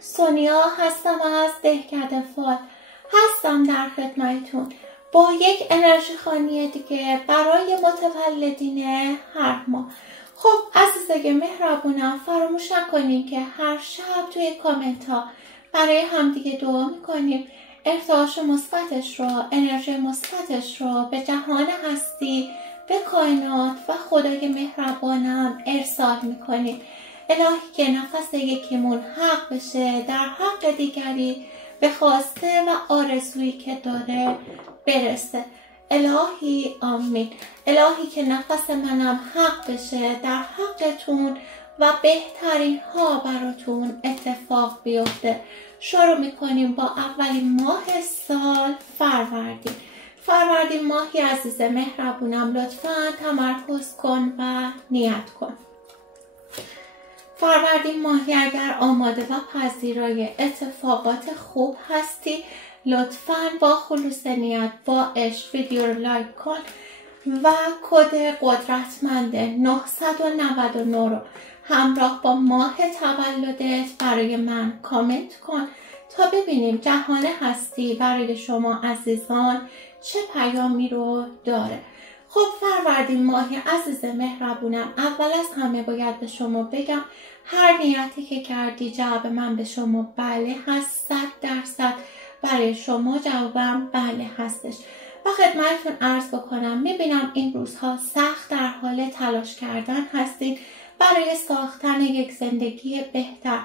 سونیا هستم از دهکده فال. هستم در خدمتتون با یک انرژی خوانی دیگه برای متولدین هر ماه. خب عزیزای مهربونم، فراموش نکنین که هر شب توی کامنت ها برای همدیگه دعا میکنیم، ارتعاش مثبتش رو، انرژی مثبتش رو به جهان هستی، به کائنات و خدای مهربانم ارسال میکنیم. الهی که نفس یکیمون حق بشه در حق دیگری، به خواسته و آرزویی که داره برسه. الهی آمین. الهی که نفس منم حق بشه در حقتون و بهترین ها براتون اتفاق بیفته. شروع میکنیم با اولین ماه سال، فروردین. فروردین ماهی عزیز مهربونم، لطفاً تمرکز کن و نیت کن. فروردین ماهی اگر آماده و پذیرای اتفاقات خوب هستی، لطفاً با خلوص نیت با عشق ویدیو رو لایک کن و کد قدرتمند 999 رو همراه با ماه تولدت برای من کامنت کن تا ببینیم جهان هستی برای شما عزیزان چه پیامی رو داره. خب فروردین ماهی عزیز مهربونم، اول از همه باید به شما بگم هر نیتی که کردی جواب من به شما بله هست. 100% برای شما جوابم بله هستش. و خدمتتون عرض بکنم میبینم این روزها سخت در حال تلاش کردن هستید برای ساختن یک زندگی بهتر.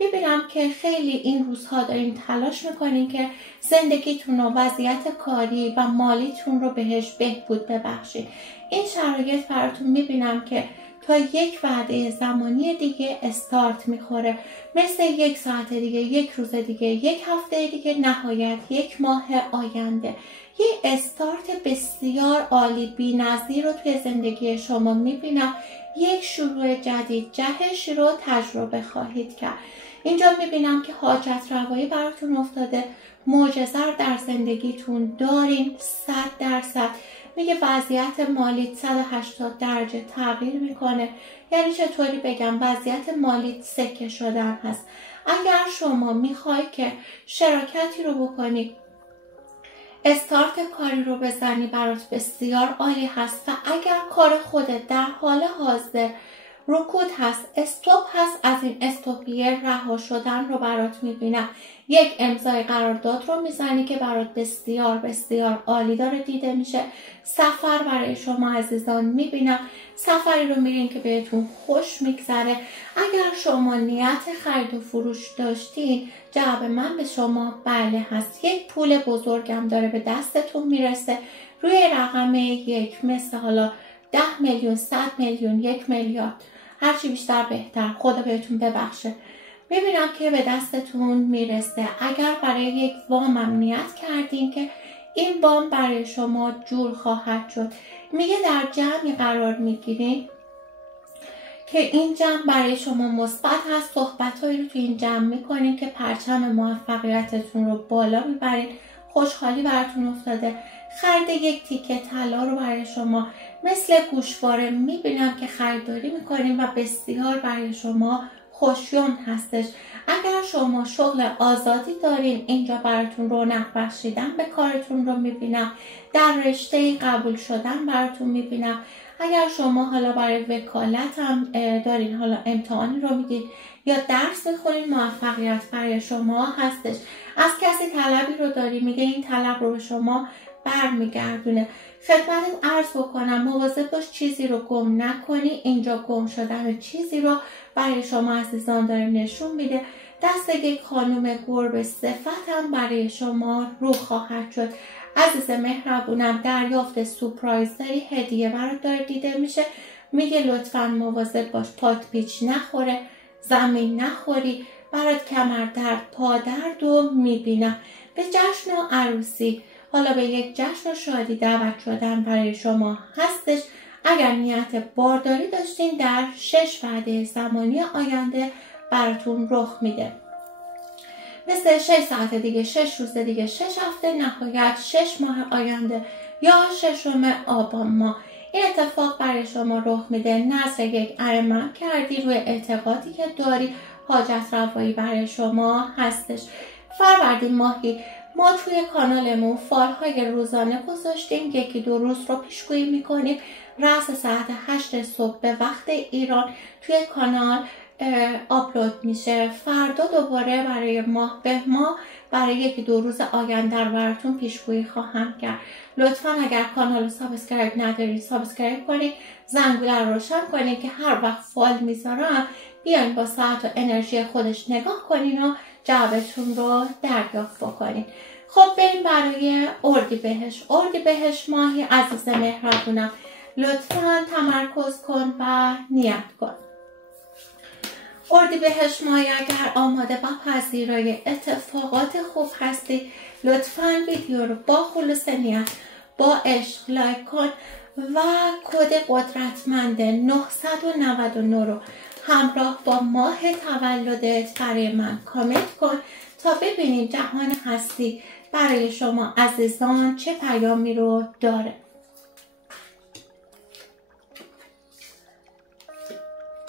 میبینم که خیلی این روزها دارین تلاش میکنین که زندگیتون و وضعیت کاری و مالیتون رو بهش بهبود ببخشید. این شرایط براتون میبینم که تا یک وعده زمانی دیگه استارت میخوره، مثل یک ساعت دیگه، یک روز دیگه، یک هفته دیگه، نهایت یک ماه آینده. یه استارت بسیار عالی بی نظیر رو توی زندگی شما میبینم. یک شروع جدید، جهش رو تجربه خواهید کرد. اینجا میبینم که حاجت روایی براتون افتاده، معجزه در زندگیتون دارین. 100% میگه وضعیت مالی 180 درجه تغییر میکنه. یعنی چطوری بگم؟ وضعیت مالی سکه شدن هست. اگر شما میخوای که شراکتی رو بکنی، استارت کاری رو بزنی، برات بسیار عالی هست. و اگر کار خودت در حال حاضر رکود هست، استوب هست، از این استوپیه رها شدن رو برات میبینم. یک امضای قرارداد رو میزنی که برات بسیار بسیار عالی داره دیده میشه. سفر برای شما عزیزان میبینم، سفری رو میرین که بهتون خوش میگذره. اگر شما نیت خرید و فروش داشتین، جواب من به شما بله هست. یک پول بزرگم داره به دستتون میرسه روی رقم یک، مثل حالا 10 میلیون، 100 میلیون، 1 میلیارد، هرچی بیشتر بهتر، خدا بهتون ببخشه. میبینم که به دستتون میرسه. اگر برای یک وام نیت کردین که این وام برای شما جور خواهد شد، میگه در جمعی قرار میگیرین که این جمع برای شما مثبت هست. صحبتهایی رو توی این جمع میکنین که پرچم موفقیتتون رو بالا میبرین. خوشحالی براتون افتاده. خرید یک تیکه طلا رو برای شما مثل گوشواره میبینم که خریداری میکنین و بسیار برای شما خوشیوم هستش. اگر شما شغل آزادی دارین، اینجا براتون رونق بخشیدن به کارتون رو میبینم. در رشته قبول شدن براتون میبینم. اگر شما حالا برای وکالت هم دارین، حالا امتحانی رو میدین یا درس میخونین، موفقیت برای شما هستش. از کسی طلبی رو داری، میگه این طلب رو به شما برمیگردونه. خدمتت عرض بکنم مواظب باش چیزی رو گم نکنی. اینجا گم شدن چیزی رو برای شما عزیزان داره نشون میده. دست یک خانم گربه صفت هم برای شما رو خواهد شد. عزیز مهربونم، دریافت سورپرایز داری، هدیه برات داره دیده میشه. میگه لطفاً مواظب باش پات پیچ نخوره، زمین نخوری، برات کمر درد، پا درد رو میبینم. به جشن و عروسی، حالا به یک جشن و شادی دعوت شدن برای شما هستش. اگر نیت بارداری داشتین، در 6 وعده زمانی آینده براتون رخ میده. مثل 6 ساعت دیگه، 6 روز دیگه، 6 هفته، نهایت 6 ماه آینده یا 6 آبان ماه این اتفاق برای شما رخ میده. نظر یک ارمن کردی روی اعتقادی که داری، حاجت روایی برای شما هستش. فروردین ماهی ما توی کانالمون فالهای روزانه گذاشتیم. 1-2 روز رو پیشگویی میکنیم. رأس ساعت 8 صبح به وقت ایران توی کانال آپلود میشه. فردا دوباره برای ماه به ماه برای 1-2 روز آینده رو براتون پیشگویی خواهم کرد. لطفا اگر کانال رو سابسکرایب ندارید سابسکرایب کنید، زنگوله رو روشن کنید که هر وقت فال میذارم بیاین با ساعت و انرژی خودش نگاه کنین و جوابتون رو دریافت بکنین. خب بریم برای اردیبهشت ماهی عزیز مهربونم، لطفا تمرکز کن و نیت کن. اردیبهشت ماهی اگر آماده و پذیرای اتفاقات خوب هستی لطفا ویدیو رو با خلوص نیت با عشق لایک کن و کد قدرتمند 999 رو همراه با ماه تولدت برای من کامنت کن تا ببینیم جهان هستی برای شما عزیزان چه پیامی رو داره.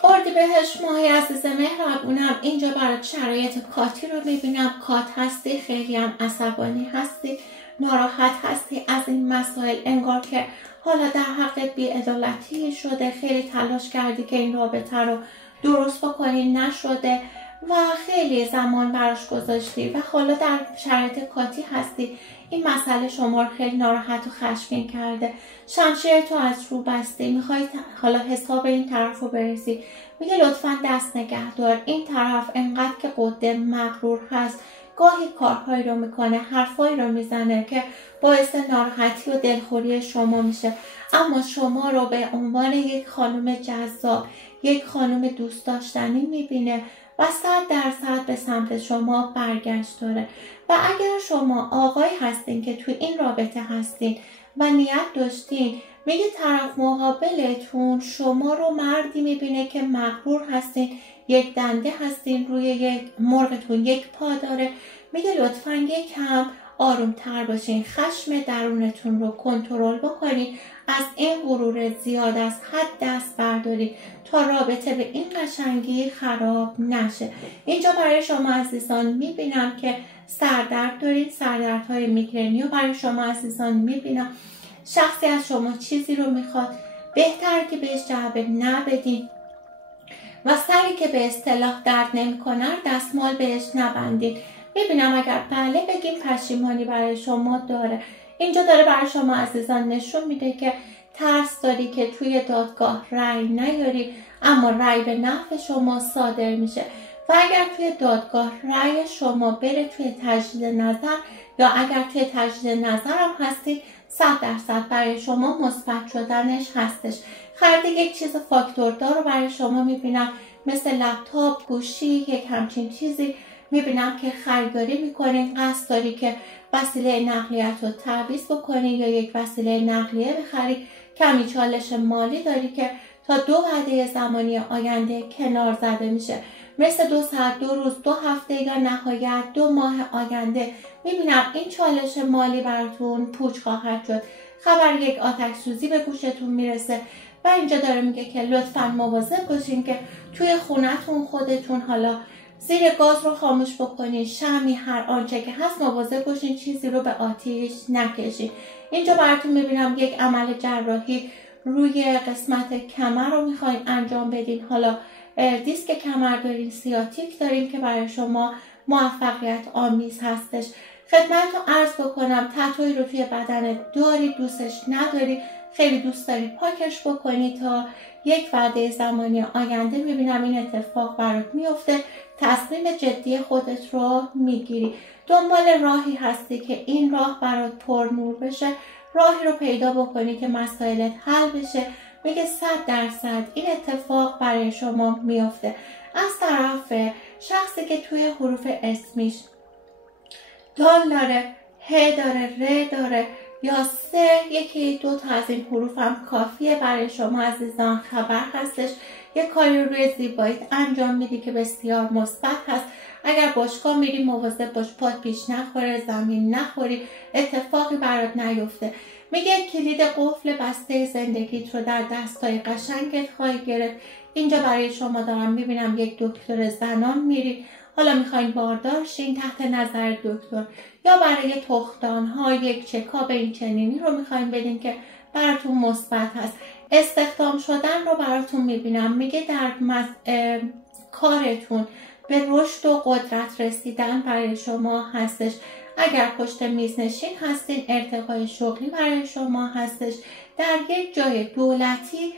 اردیبهشت ماهی عزیز مهربونم، اینجا برات شرایط کاتی رو میبینم. کات هستی، خیلی هم عصبانی هستی، ناراحت هستی از این مسائل، انگار که حالا در حقت بی‌عدالتی شده، خیلی تلاش کردی که این رابطه رو درست بکنی نشده و خیلی زمان براش گذاشتی و حالا در شرایط کاتی هستی. این مسئله شما رو خیلی ناراحت و خشمگین کرده. شمشیر تو از رو بستی، میخوای حالا حساب این طرف رو برسی. میگه لطفا دست نگه دار، این طرف انقدر که قده مغرور هست، گاهی کارهایی رو میکنه، حرفایی رو میزنه که باعث ناراحتی و دلخوری شما میشه، اما شما رو به عنوان یک خانم جذاب، یک خانم دوست داشتنی میبینه و 100% به سمت شما برگشت داره. و اگر شما آقای هستین که توی این رابطه هستین و نیت داشتین، میگه طرف مقابلتون شما رو مردی میبینه که مغرور هستین، یک دنده هستین، روی یک مرغتون یک پا داره. میگه لطفاً یکم آروم تر باشین، خشم درونتون رو کنترل بکنید، از این غرور زیاد از حد دست بردارید تا رابطه به این قشنگی خراب نشه. اینجا برای شما عزیزان میبینم که سردرد دارید، سردردهای میگرنی و برای شما عزیزان میبینم. شخصی از شما چیزی رو میخواد، بهتر که بهش جواب نبدین و سری که به اصطلاح درد نمیکنه دستمال بهش نبندید. میبینم اگر بله بگیم پشیمانی برای شما داره. اینجا داره برای شما عزیزان نشون میده که ترس داری که توی دادگاه رأی نیاری، اما رأی به نفع شما صادر میشه و اگر توی دادگاه رأی شما بره توی تجدید نظر یا اگر توی تجدید نظر هم هستید 100% برای شما مثبت شدنش هستش. خرید یک چیز فاکتوردار رو برای شما میبینم، مثل لپتاپ، گوشی، یک همچین چیزی میبینم که خریداری میکنین. قصد داری که وسیله نقلیت رو تعویض بکنی یا یک وسیله نقلیه بخری. کمی چالش مالی داری که تا 2 وعده زمانی آینده کنار زده میشه، مثل 2 ساعت، 2 روز، 2 هفته یا نهایت 2 ماه آینده. میبینم این چالش مالی براتون پوچ خواهد شد. خبر یک آتش سوزی به گوشتون میرسه و اینجا داره میگه که لطفاً مواظب باشین که توی خونتون خودتون حالا زیر گاز رو خاموش بکنین، شمی هر آنچه که هست مواظب باشین چیزی رو به آتیش نکشین. اینجا براتون میبینم یک عمل جراحی روی قسمت کمر رو میخواین انجام بدین. حالا دیسک کمر دارین، سیاتیک دارین که برای شما موفقیت آمیز هستش. خدمتتون عرض بکنم تتویی رو توی بدن داری، دوستش نداری، خیلی دوست داری پاکش بکنی تا یک وعده زمانی آینده میبینم این اتفاق برات میفته، تصمیم جدی خودت رو میگیری، دنبال راهی هستی که این راه برات پر نور بشه، راهی رو پیدا بکنی که مسائلت حل بشه. میگه 100% این اتفاق برای شما میفته. از طرف شخصی که توی حروف اسمیش دال داره، ه داره، ر داره یا سه، 1-2 تا از این حروف هم کافیه برای شما عزیزان. خبر هستش یک کاری رو روی زیباییت انجام میدی که بسیار مثبت هست. اگر باشگاه میری مواظب باش پات پیش نخوره، زمین نخوری، اتفاقی برات نیفته. میگه کلید قفل بسته زندگیت رو در دستای قشنگت خواهی گرفت. اینجا برای شما دارم میبینم یک دکتر زنان میری، حالا میخواین باردار شین، تحت نظر دکتر، یا برای تخمدان ها یک چکاپ این چنینی رو میخواین بدین که براتون مثبت هست. استخدام شدن رو براتون میبینم. میگه در کارتون به رشد و قدرت رسیدن برای شما هستش. اگر پشت میز نشین هستین، ارتقای شغلی برای شما هستش. در یک جای دولتی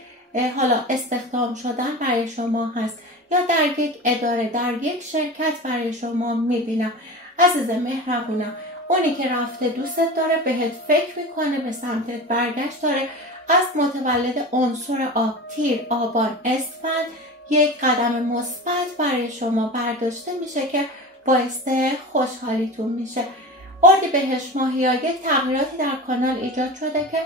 حالا استخدام شدن برای شما هست، یا در یک اداره، در یک شرکت برای شما میبینم. عزیز مهربونم، اونی که رفته دوستت داره، بهت فکر میکنه، به سمتت برگشت داره. از متولد عنصر آب، تیر، آبان، اسفند یک قدم مثبت برای شما برداشته میشه که باعث خوشحالیتون میشه. اردیبهشت ماهیا یک تغییراتی در کانال ایجاد شده که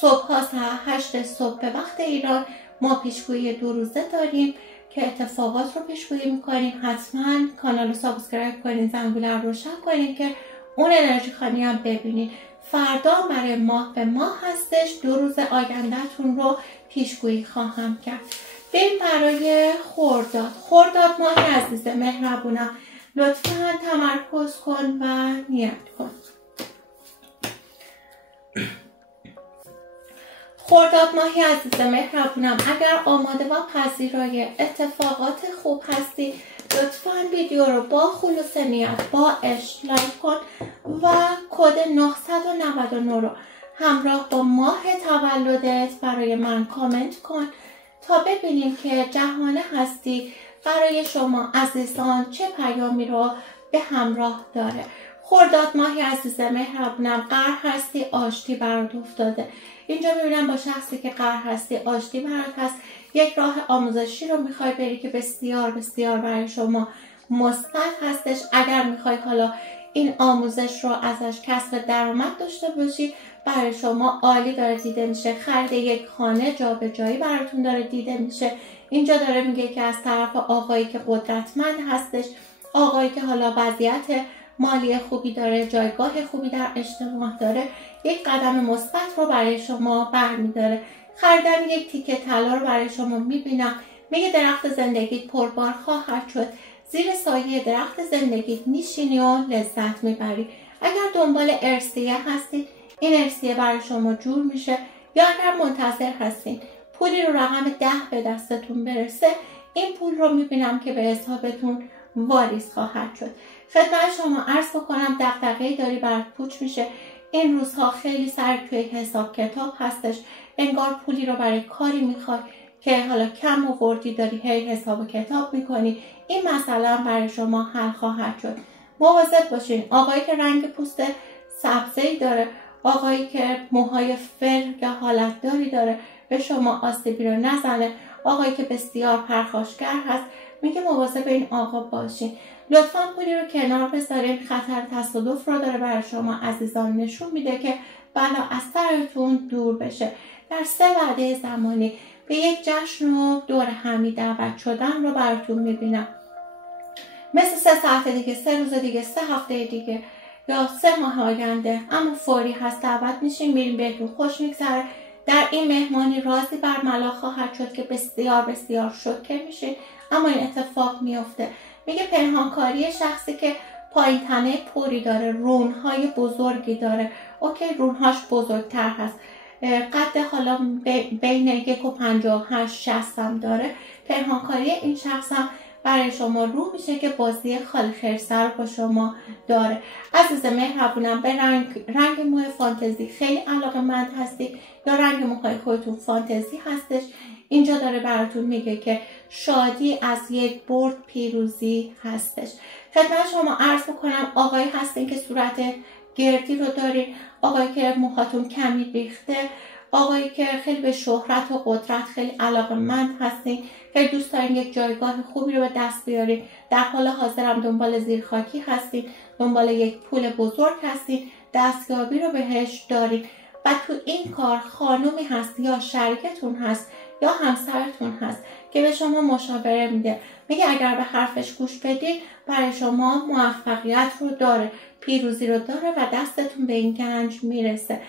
صبح ها ساعت 8 صبح به وقت ایران ما پیشگویی 2 روزه داریم که اتفاقات رو پیشگویی میکنیم. حتما کانال رو سابسکرایب کنین، زنگوله رو روشن کنین که اون انرژی خوانی هم ببینین. فردا برای ماه به ماه هستش، 2 روز آیندهتون رو پیشگویی خواهم کرد. بریم برای خرداد. خرداد ماه عزیز مهربونم، لطفاً تمرکز کن و نیت کن. خرداد ماهی عزیز مهربونم، اگر آماده و پذیرای اتفاقات خوب هستی، لطفاً ویدیو رو با خلوص نیت با عشق لایک کن و کد 999 رو همراه با ماه تولدت برای من کامنت کن تا ببینیم که جهان هستی برای شما عزیزان چه پیامی رو به همراه داره. خرداد ماهی عزیز مهربونم، قهر هستی، آشتی برات افتاده. اینجا میبینم با شخصی که قهر هستی، آشتی برات هست. یک راه آموزشی رو میخوای بری که بسیار بسیار برای شما مثبت هستش. اگر میخوای حالا این آموزش رو ازش کسب درآمد داشته باشی، برای شما عالی داره دیده میشه. خرید یک خانه، جابجایی براتون داره دیده میشه. اینجا داره میگه که از طرف آقایی که قدرتمند هستش، آقایی که حالا وضعیت مالی خوبی داره، جایگاه خوبی در اجتماع داره، یک قدم مثبت رو برای شما برمیداره. خریدن یک تیکه طلا رو برای شما میبینم. میگه درخت زندگیت پربار خواهد شد. زیر سایه درخت زندگیت میشینی و لذت میبری. اگر دنبال ارثیه هستید، این ارثیه برای شما جور میشه، یا اگر منتظر هستین پولی رو رقم 10 به دستتون برسه، این پول رو میبینم که به حسابتون واریز خواهد شد. خدمت شما عرض بکنم دغدغه‌ای داری برات پوچ میشه. این روزها خیلی سر توی حساب کتاب هستش. انگار پولی رو برای کاری میخوای که حالا کم آوردی، داری هی حساب کتاب میکنی. این مثلا برای شما حل خواهد شد. مواظب باشین. آقایی که رنگ پوست سبزی داره، آقایی که موهای فر یا حالت داری داره، به شما آسیبی رو نزنه. آقایی که بسیار پرخاشگر هست، میگه مواظب این آقا باشین. لطفاً پولی رو کنار بذارین. خطر تصادف رو داره برای شما عزیزان نشون میده که بلا از سرتون دور بشه. در 3 وعده زمانی به یک جشن و دور همی دعوت شدن رو براتون میبینم. مثل 3 ساعت دیگه، 3 روز دیگه، 3 هفته دیگه یا 3 ماه آینده، اما فوری هست. دعوت میشین، میرین، بهتون خوش میگذره. در این مهمانی رازی بر ملا خواهد شد که بسیار بسیار شوکه میشین، اما این اتفاق میفته. میگه پنهانکاری شخصی که پایین تنه پوری داره، رونهای بزرگی داره. اوکی، رونهاش بزرگتر هست، قد حالا بین 1.58 هم داره. پنهانکاری این شخص هم برای شما رو میشه که بازی خالی خیرسر با شما داره. عزیز مهربونم، به رنگ موی فانتزی خیلی علاقه‌مند هستی یا رنگ موهای خودتون فانتزی هستش، اینجا داره براتون میگه که شادی از یک برد پیروزی هستش. خدمت شما عرض بکنم آقایی هستین که صورت گردی رو دارین، آقایی که موهاتون کمی ریخته، آقایی که خیلی به شهرت و قدرت خیلی علاقه‌مند هستین، خیلی دوست دارین یک جایگاه خوبی رو به دست بیارین. در حال حاضر هم دنبال زیرخاکی هستین، دنبال یک پول بزرگ هستین، دستیابی رو بهش دارین و تو این کار خانومی هست یا شریکتون هست یا همسرتون هست که به شما مشاوره میده، میگه اگر به حرفش گوش بدین برای شما موفقیت رو داره، پیروزی رو داره و دستتون به این گنج میرسه.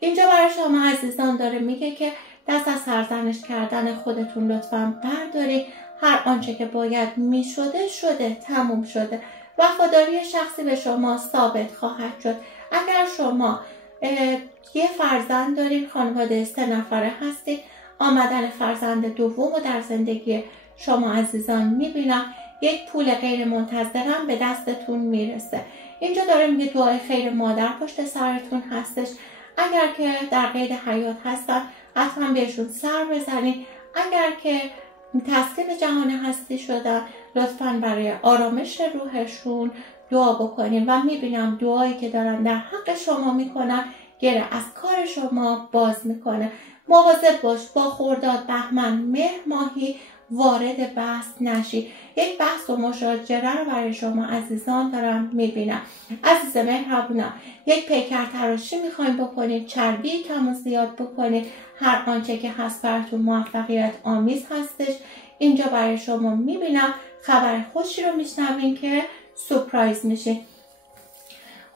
اینجا برای شما عزیزان داره میگه که دست از سرزنش کردن خودتون لطفاً بردارید. هر آنچه که باید میشده شده، تموم شده. وفاداری شخصی به شما ثابت خواهد شد. اگر شما یه فرزند دارین، خانواده 3 نفره هستید، آمدن فرزند دوم رو در زندگی شما عزیزان میبینم. یک پول غیر منتظرم به دستتون میرسه. اینجا داره میگه دعای خیر مادر پشت سرتون هستش. اگر که در قید حیات هستن حتما بهشون سر بزنید. اگر که تسلیم جهان هستی شدن لطفاً برای آرامش روحشون دعا بکنید و میبینم دعایی که دارن در حق شما میکنن گره از کار شما باز میکنه. مواظب باش با خرداد، بهمن، مهر ماهی وارد بحث نشی. یک بحث و مشاجره رو برای شما عزیزان دارم میبینم. عزیز مهربونم، یک پیکر تراشی میخوایم بکنید، چربی کم و زیاد بکنید، هر آنچه که هست براتون موفقیت آمیز هستش. اینجا برای شما میبینم خبر خوشی رو میشنوین که سورپرایز میشین.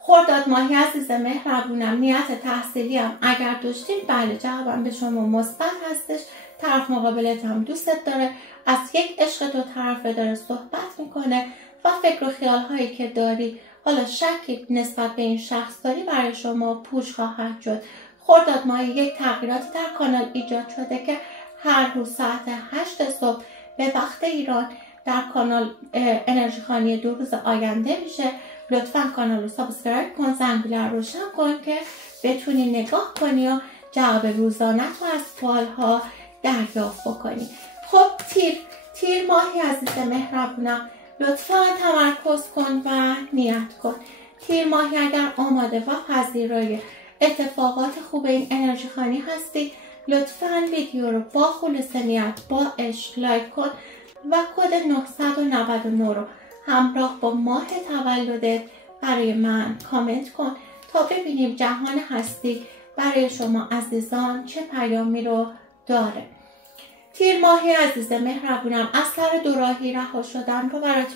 خرداد ماهی عزیز مهربونم، نیت تحصیلی هم اگر داشتین بله جوابم به شما مثبت هستش. طرف مقابلت هم دوستت داره، از یک عشق دو طرفه داره صحبت میکنه و فکر و خیال هایی که داری، حالا شکی نسبت به این شخص داری، برای شما پوچ خواهد شد. خرداد ماهی یک تغییراتی در کانال ایجاد شده که هر روز ساعت 8 صبح به وقت ایران در کانال انرژی خوانی 2 روز آینده میشه. لطفاً کانال رو سابسکرایب کن، زنگوله رو روشن کن که بتونی نگاه کنی و جواب روزانه تو از فالها دریافت بکنی. خب تیر ماهی عزیز مهربونم، لطفاً تمرکز کن و نیت کن. تیر ماهی اگر آماده و پذیرای اتفاقات خوب این انرژی خوانی هستی لطفاً ویدیو رو با خلوص نیت با عشق لایک کن و کد 999 رو همراه با ماه تولدت برای من کامنت کن تا ببینیم جهان هستی برای شما عزیزان چه پیامی رو داره. تیر ماهی عزیز مهربونم، از سر دوراهی رها شدن رو برات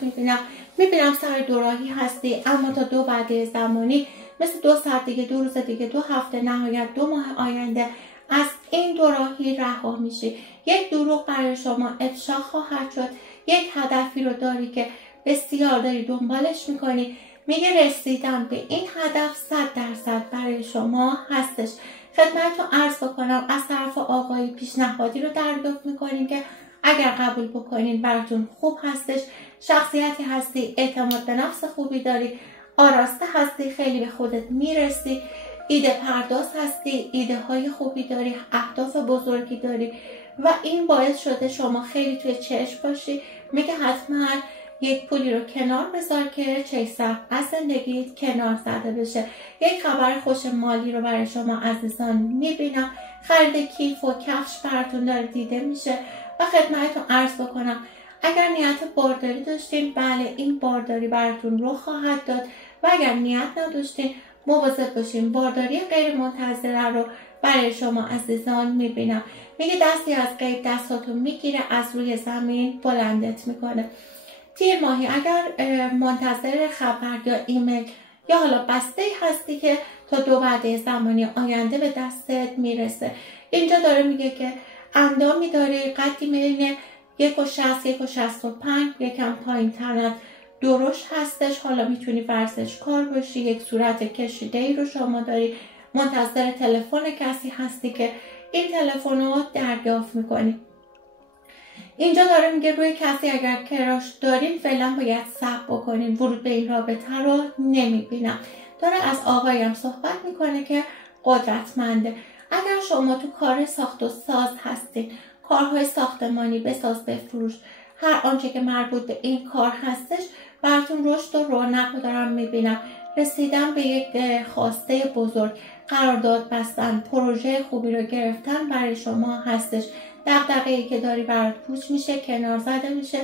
میبینم سر دوراهی هستی، اما تا 2 بعد زمانی مثل 2 ساعت دیگه، 2 روز دیگه، 2 هفته، نهایت 2 ماه آینده از این دوراهی رها میشی. یک دروغ برای شما افشا خواهد شد. یک هدفی رو داری که بسیار داری دنبالش میکنی، میگه رسیدن به این هدف 100% برای شما هستش. خدمتتون عرض بکنم از طرف آقای پیشنهادی رو دریافت میکنین که اگر قبول بکنین براتون خوب هستش. شخصیتی هستی، اعتماد به نفس خوبی داری، آراسته هستی، خیلی به خودت میرسی، ایده پرداز هستی، ایده های خوبی داری، اهداف بزرگی داری و این باعث شده شما خیلی توی چشم باشی. میگه حتما یک پولی رو کنار بذار که چیسر از زندگیت کنار زده بشه. یک خبر خوش مالی رو برای شما عزیزان میبینم. خرید کیف و کفش براتون داره دیده میشه و خدمتتون عرض بکنم اگر نیت بارداری داشتین بله این بارداری براتون رخ خواهد داد و اگر نیت نداشتین مواظب باشین. بارداری غیر منتظره رو برای شما عزیزان میبینم. میگه دستی از غیب دستاتو میگیره، از روی زمین بلندت میکنه. تیر ماهی اگر منتظر خبر یا ایمیل یا حالا بسته هستی که تا 2 بعد زمانی آینده به دستت میرسه، اینجا داره میگه که اندامی داری قدی بین 1.60 1.65 یکم پایین ترت درشت هستش. حالا میتونی ورزشکار باشی، یک صورت کشیده ای رو شما داری، منتظر تلفن کسی هستی که این تلفن رو دریافت میکنی. اینجا داره میگه روی کسی اگر کراش دارین فعلا باید صبر بکنین، ورود به این رابطه رو نمیبینم. داره از آقایم صحبت میکنه که قدرتمنده. اگر شما تو کار ساخت و ساز هستین، کارهای ساختمانی، بساز بفروش، هر آنچه که مربوط به این کار هستش براتون رشد و رونق دارم میبینم. رسیدن به یک خواسته بزرگ، قرارداد بستن، پروژه خوبی رو گرفتن برای شما هستش. دغدغه‌ای که داری برات پوچ میشه، کنار زده میشه.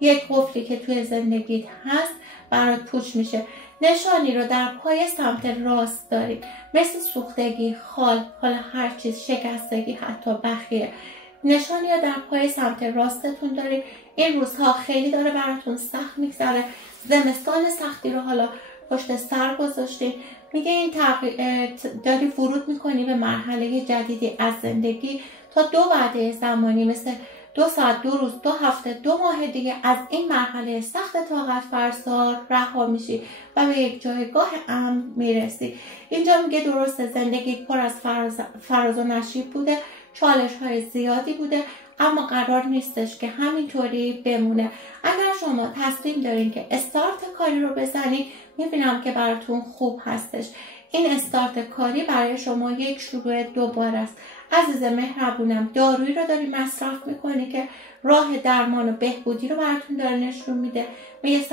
یک قفلی که توی زندگیت هست برات پوچ میشه. نشانی رو در پای سمت راست داری، مثل سوختگی، خال، حالا هر چیز، شکستگی، حتی بخیه. نشان یا در پای سمت راستتون دارید. این روزها خیلی داره براتون سخت میگذره. زمستان سختی رو حالا پشت سر گذاشتین. میگه این داری ورود میکنی به مرحله جدیدی از زندگی. تا 2 وعده زمانی مثل 2 ساعت، 2 روز، 2 هفته، 2 ماه دیگه از این مرحله سخت طاقت فرسا رها میشی و به یک جایگاه امن میرسی. اینجا میگه درسته زندگی پر از فراز و نشیب بوده، چالش های زیادی بوده، اما قرار نیستش که همینطوری بمونه. اگر شما تصمیم دارین که استارت کاری رو بزنید، میبینم که براتون خوب هستش. این استارت کاری برای شما یک شروع دوباره است. عزیز مهربونم، دارویی رو داری مصرف میکنی که راه درمان و بهبودی رو براتون داره نشون میده. میگه 100%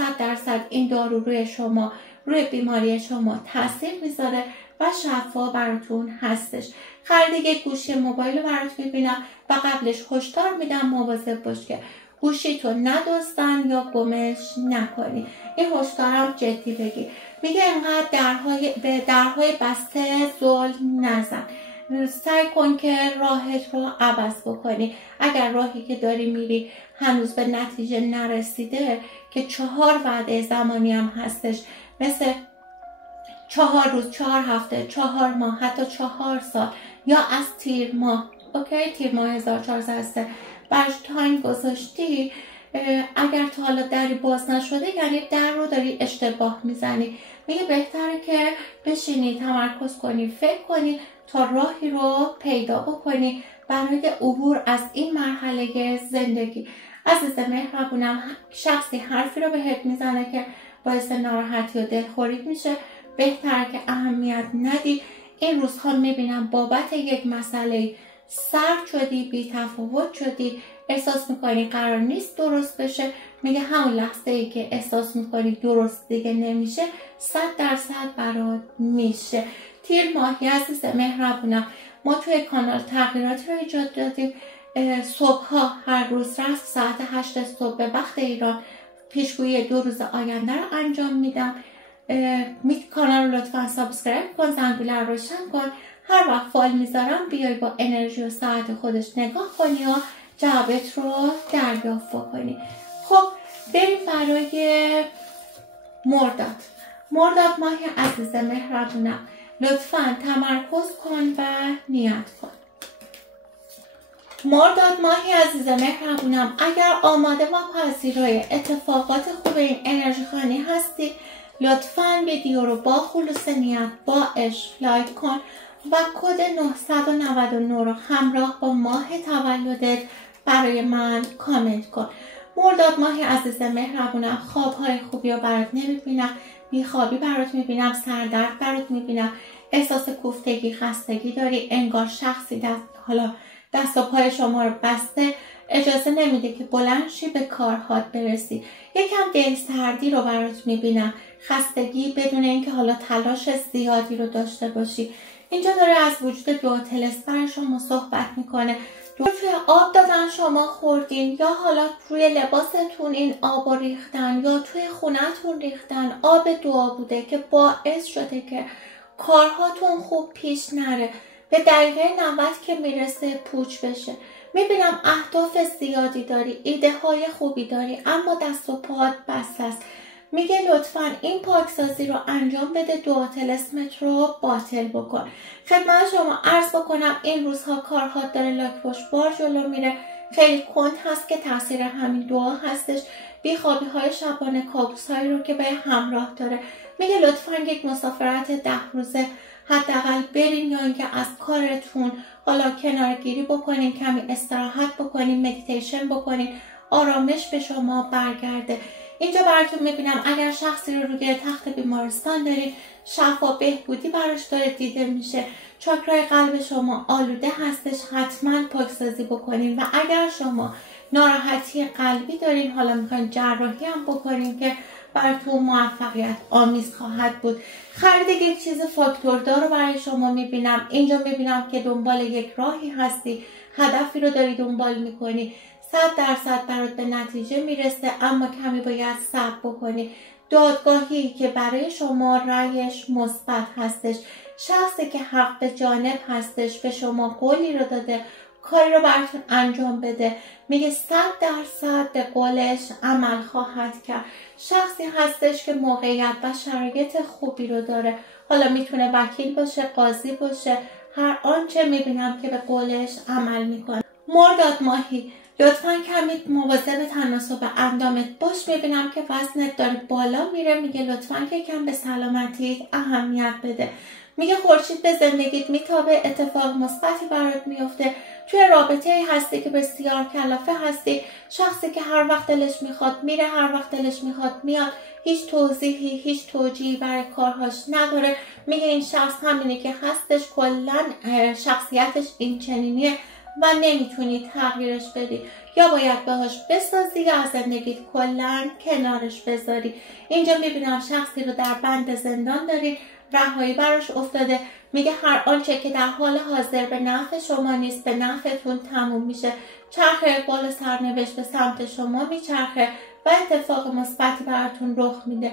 این دارو روی شما، روی بیماری شما تاثیر میذاره و شفا براتون هستش. خرید یک گوشی موبایل رو برات میبینم و قبلش هشدار میدم مواظب باش که گوشی تو ندزدن یا گمش نکنی. این هشدارم جدی بگیر. میگه انقدر به درهای بسته زل نزن. سعی کن که راهت رو عوض بکنی. اگر راهی که داری میری هنوز به نتیجه نرسیده که 4 وعده زمانی هم هستش، مثل 4 روز، 4 هفته، 4 ماه، حتی 4 سال یا از تیر ماه، اوکی، تیر ماه 1403 برش تایم گذاشتی. اگر تا حالا دری باز نشده یعنی در رو داری اشتباه میزنی. میگه بهتره که بشینی، تمرکز کنی، فکر کنی تا راهی رو پیدا بکنی برای عبور از این مرحله زندگی. عزیز مهربونم، شخصی حرفی رو بهت میزنه که باعث ناراحتی و دلخوری میشه، بهتره که اهمیت ندی. این روزها میبینم بابت یک مسئله سرد شدی، بی تفاوت شدی، احساس میکنی قرار نیست درست بشه. میگه همون لحظه ای که احساس میکنی درست دیگه نمیشه، 100% برات میشه. تیر ماهی عزیز مهربونم، ما توی کانال تغییراتی رو ایجاد دادیم. صبحها هر روز رست ساعت 8 صبح به وقت ایران پیشگویی 2 روز آینده رو انجام میدم. کانال رو لطفا سابسکرایب کن، زنگوله رو روشن کن. هر وقت فایل میذارم بیای با انرژی و ساعت خودش نگاه کنی و جوابت رو دریافت کنی. خب بریم برای مرداد ماه عزیز مهربونم، لطفا تمرکز کن و نیت کن. مرداد ماهی عزیز مهربونم، اگر آماده و پذیرای اتفاقات خوب این انرژی خانی هستی، لطفاً ویدیو رو با خلوص نیت با عشق لایک کن و کد 999 رو همراه با ماه تولدت برای من کامنت کن. مرداد ماهی عزیز مهربونم، خوابهای خوبی رو برات نمیبینم، بیخوابی برات میبینم، سردرد برات میبینم، احساس کوفتگی، خستگی داری، انگار شخصی دست و پای شما رو بسته، اجازه نمیده که بلند شی به کارهات برسی. یکم دل سردی رو برات میبینم، خستگی بدون اینکه حالا تلاش زیادی رو داشته باشی. اینجا داره از وجود دو طلسم برای شما صحبت میکنه. توی آب دادن شما خوردین، یا حالا روی لباستون این آب ریختن، یا توی خونه‌تون ریختن. آب دعا بوده که باعث شده که کارهاتون خوب پیش نره، به دقیقه 90 که میرسه پوچ بشه. میبینم اهداف زیادی داری، ایده های خوبی داری، اما دست و پات بسته است. میگه لطفاً این پاکسازی رو انجام بده، دعا طلسمت رو باطل بکن. خدمت شما عرض بکنم این روزها کارهات داره لاک پشت بار جلو میره، خیلی کند هست که تاثیر همین دعا هستش. بیخوابی های شبانه، کابوس هایی رو که به همراه داره. میگه لطفاً یک مسافرت 10 روزه حداقل برین، یا اینکه از کارتون حالا کنارگیری بکنین، کمی استراحت بکنین، مدیتیشن بکنین، آرامش به شما برگرده. اینجا براتون میبینم اگر شخصی رو روی تخت بیمارستان دارین، شفا بهبودی براش داره دیده میشه. چاکرای قلب شما آلوده هستش، حتما پاکسازی بکنین. و اگر شما ناراحتی قلبی دارین، حالا میخواین جراحی هم بکنین که براتون موفقیت آمیز خواهد بود. خرید یک چیز فاکتوردار رو برای شما میبینم. اینجا میبینم که دنبال یک راهی هستی، هدفی رو داری دنبال میکنی، 100% برات به نتیجه میرسه، اما کمی باید صبر بکنی. دادگاهی که برای شما رأیش مثبت هستش، شخصی که حق به جانب هستش به شما قولی رو داده، کاری رو براتون انجام بده. میگه 100% به قولش عمل خواهد کرد. شخصی هستش که موقعیت و شرایط خوبی رو داره. حالا میتونه وکیل باشه، قاضی باشه، هر آنچه میبینم که به قولش عمل میکنه. مرداد ماهی، لطفا کمی مواظب تناسب اندامت باش. میبینم که وزنت داره بالا میره. میگه لطفا که کم به سلامتیت اهمیت بده. میگه خورشید به زندگیت میتابه، اتفاق مثبتی برات میفته. توی رابطه هستی که بسیار کلافه هستی، شخصی که هر وقت دلش میخواد میره، هر وقت دلش میخواد میاد، هیچ توضیحی، هیچ توجیهی برای کارهاش نداره. میگه این شخص همینی که هستش، کلا شخصیتش این چنینیه و نمیتونی تغییرش بدی. یا باید باهاش بسازی یا از زندگیت کلا کنارش بذاری. اینجا میبینم شخصی رو در بند زندان داری، رهایی براش افتاده. میگه هر آنچه که در حال حاضر به نفع شما نیست به نفعتون تموم میشه. چرخ اقبال سرنوشت به سمت شما میچرخه و اتفاق مثبتی براتون رخ میده.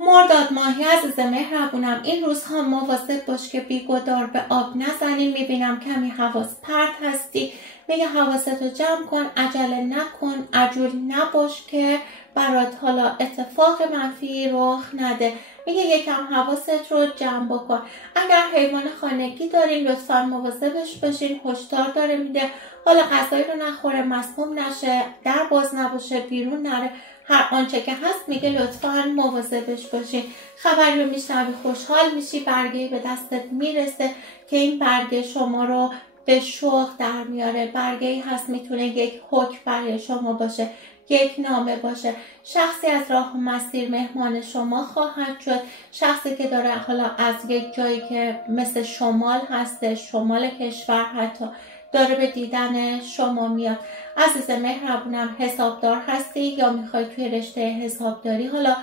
مرداد ماهی عزیز مهربونم، این روزها مواظب باش که بی‌گدار به آب نزنی. میبینم کمی حواس پرت هستی. میگه حواستو جمع کن، عجله نکن، عجول نباش که برات حالا اتفاق منفی رخ نده. میگه یکم حواست رو جمع بکن. اگر حیوان خانگی دارین لطفا مواظبش باشین، هشدار داره میده. حالا غذایی رو نخوره، مسموم نشه، در باز نباشه، بیرون نره، هر آنچه که هست میگه لطفا مواظبش باشین. خبری رو میشنوی خوشحال میشی، برگه‌ای به دستت میرسه که این برگه شما رو به شوق در میاره. برگه‌ای هست، میتونه یک حکم برای شما باشه، یک نامه باشه. شخصی از راه و مسیر مهمان شما خواهد شد. شخصی که داره حالا از یک جایی که مثل شمال هسته، شمال کشور حتی، داره به دیدن شما میاد. عزیز مهربونم، حسابدار هستی یا میخوای توی رشته حسابداری حالا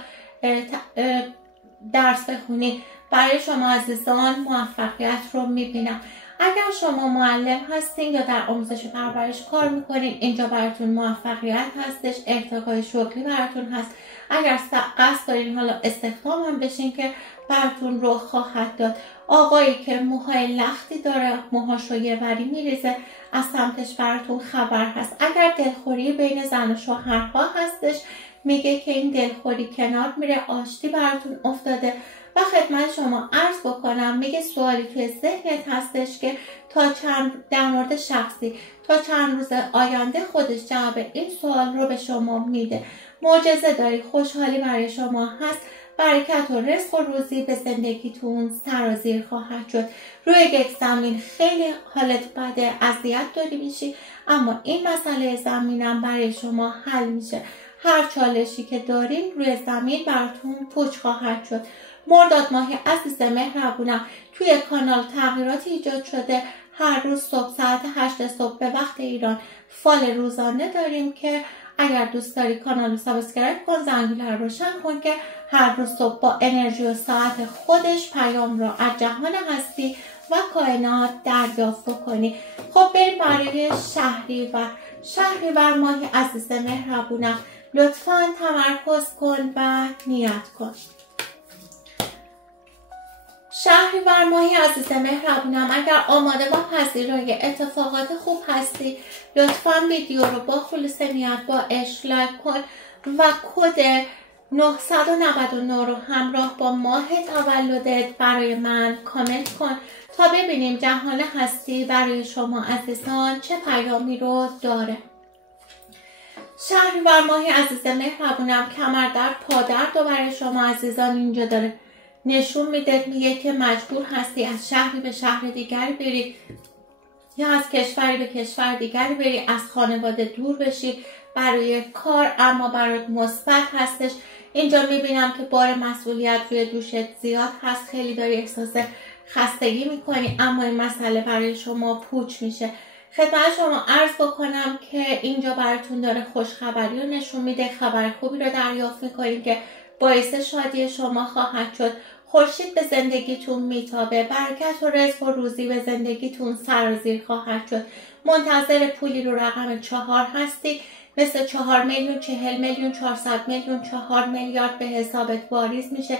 درس بخونی، برای شما عزیزان موفقیت رو میبینم. اگر شما معلم هستین یا در آموزش و پرورش کار میکنین، اینجا براتون موفقیت هستش، ارتقای شغلی براتون هست. اگر قصد دارین حالا استخدام هم بشین که براتون رخ خواهد داد. آقایی که موهای لختی داره، موهاشو یه وری میریزه، از سمتش براتون خبر هست. اگر دلخوری بین زن و شوهرها هستش، میگه که این دلخوری کنار میره، آشتی براتون افتاده. و خدمت شما عرض بکنم، میگه سوالی توی ذهنت هستش که در مورد شخصی تا چند روز آینده خودش جواب این سوال رو به شما میده. معجزه داری، خوشحالی برای شما هست، برکت و رزق و روزی به زندگیتون سرازیر خواهد شد. روی یک زمین خیلی حالت بده، اذیت داری میشی، اما این مسئله زمینم برای شما حل میشه. هر چالشی که دارین روی زمین براتون پوچ خواهد شد. مرداد ماهی عزیز مهربونم، توی کانال تغییراتی ایجاد شده. هر روز صبح ساعت 8 صبح به وقت ایران فال روزانه داریم که اگر دوست داری کانال رو سابسکرایب کن، زنگوله رو روشن کن که هر روز صبح با انرژی و ساعت خودش پیام رو از جهان هستی و کائنات دریافت کنی. خب بریم برای شهریور ماهی عزیز مهربونم، لطفاً تمرکز کن و نیت کن. شهریور ماهی عزیز مهربونم، اگر آماده و پذیرای اتفاقات خوب هستی لطفاً ویدیو رو با خلوص نیت با عشق لایک کن و کد 999 رو همراه با ماه تولدت برای من کامنت کن تا ببینیم جهان هستی برای شما عزیزان چه پیامی رو داره. شهریور ماهی عزیز مهربونم، کمردرد، پادرد رو برای شما عزیزان اینجا داره نشون میده. میگه که مجبور هستی از شهری به شهر دیگری بری یا از کشوری به کشور دیگری بری، از خانواده دور بشی برای کار، اما برات مثبت هستش. اینجا میبینم که بار مسئولیت روی دوشت زیاد هست، خیلی داری احساس خستگی میکنی، اما این مسئله برای شما پوچ میشه. خدمت شما عرض بکنم که اینجا براتون داره خوشخبری رو نشون میده، خبر خوبی رو دریافت میکنید که باعث شادی شما خواهد شد. خورشید به زندگیتون میتابه، برکت و رزق و روزی به زندگیتون سرازیر خواهد شد. منتظر پولی رو رقم 4 هستی، مثل 4 میلیون، 40 میلیون، 400 میلیون، 4 میلیارد به حسابت واریز میشه.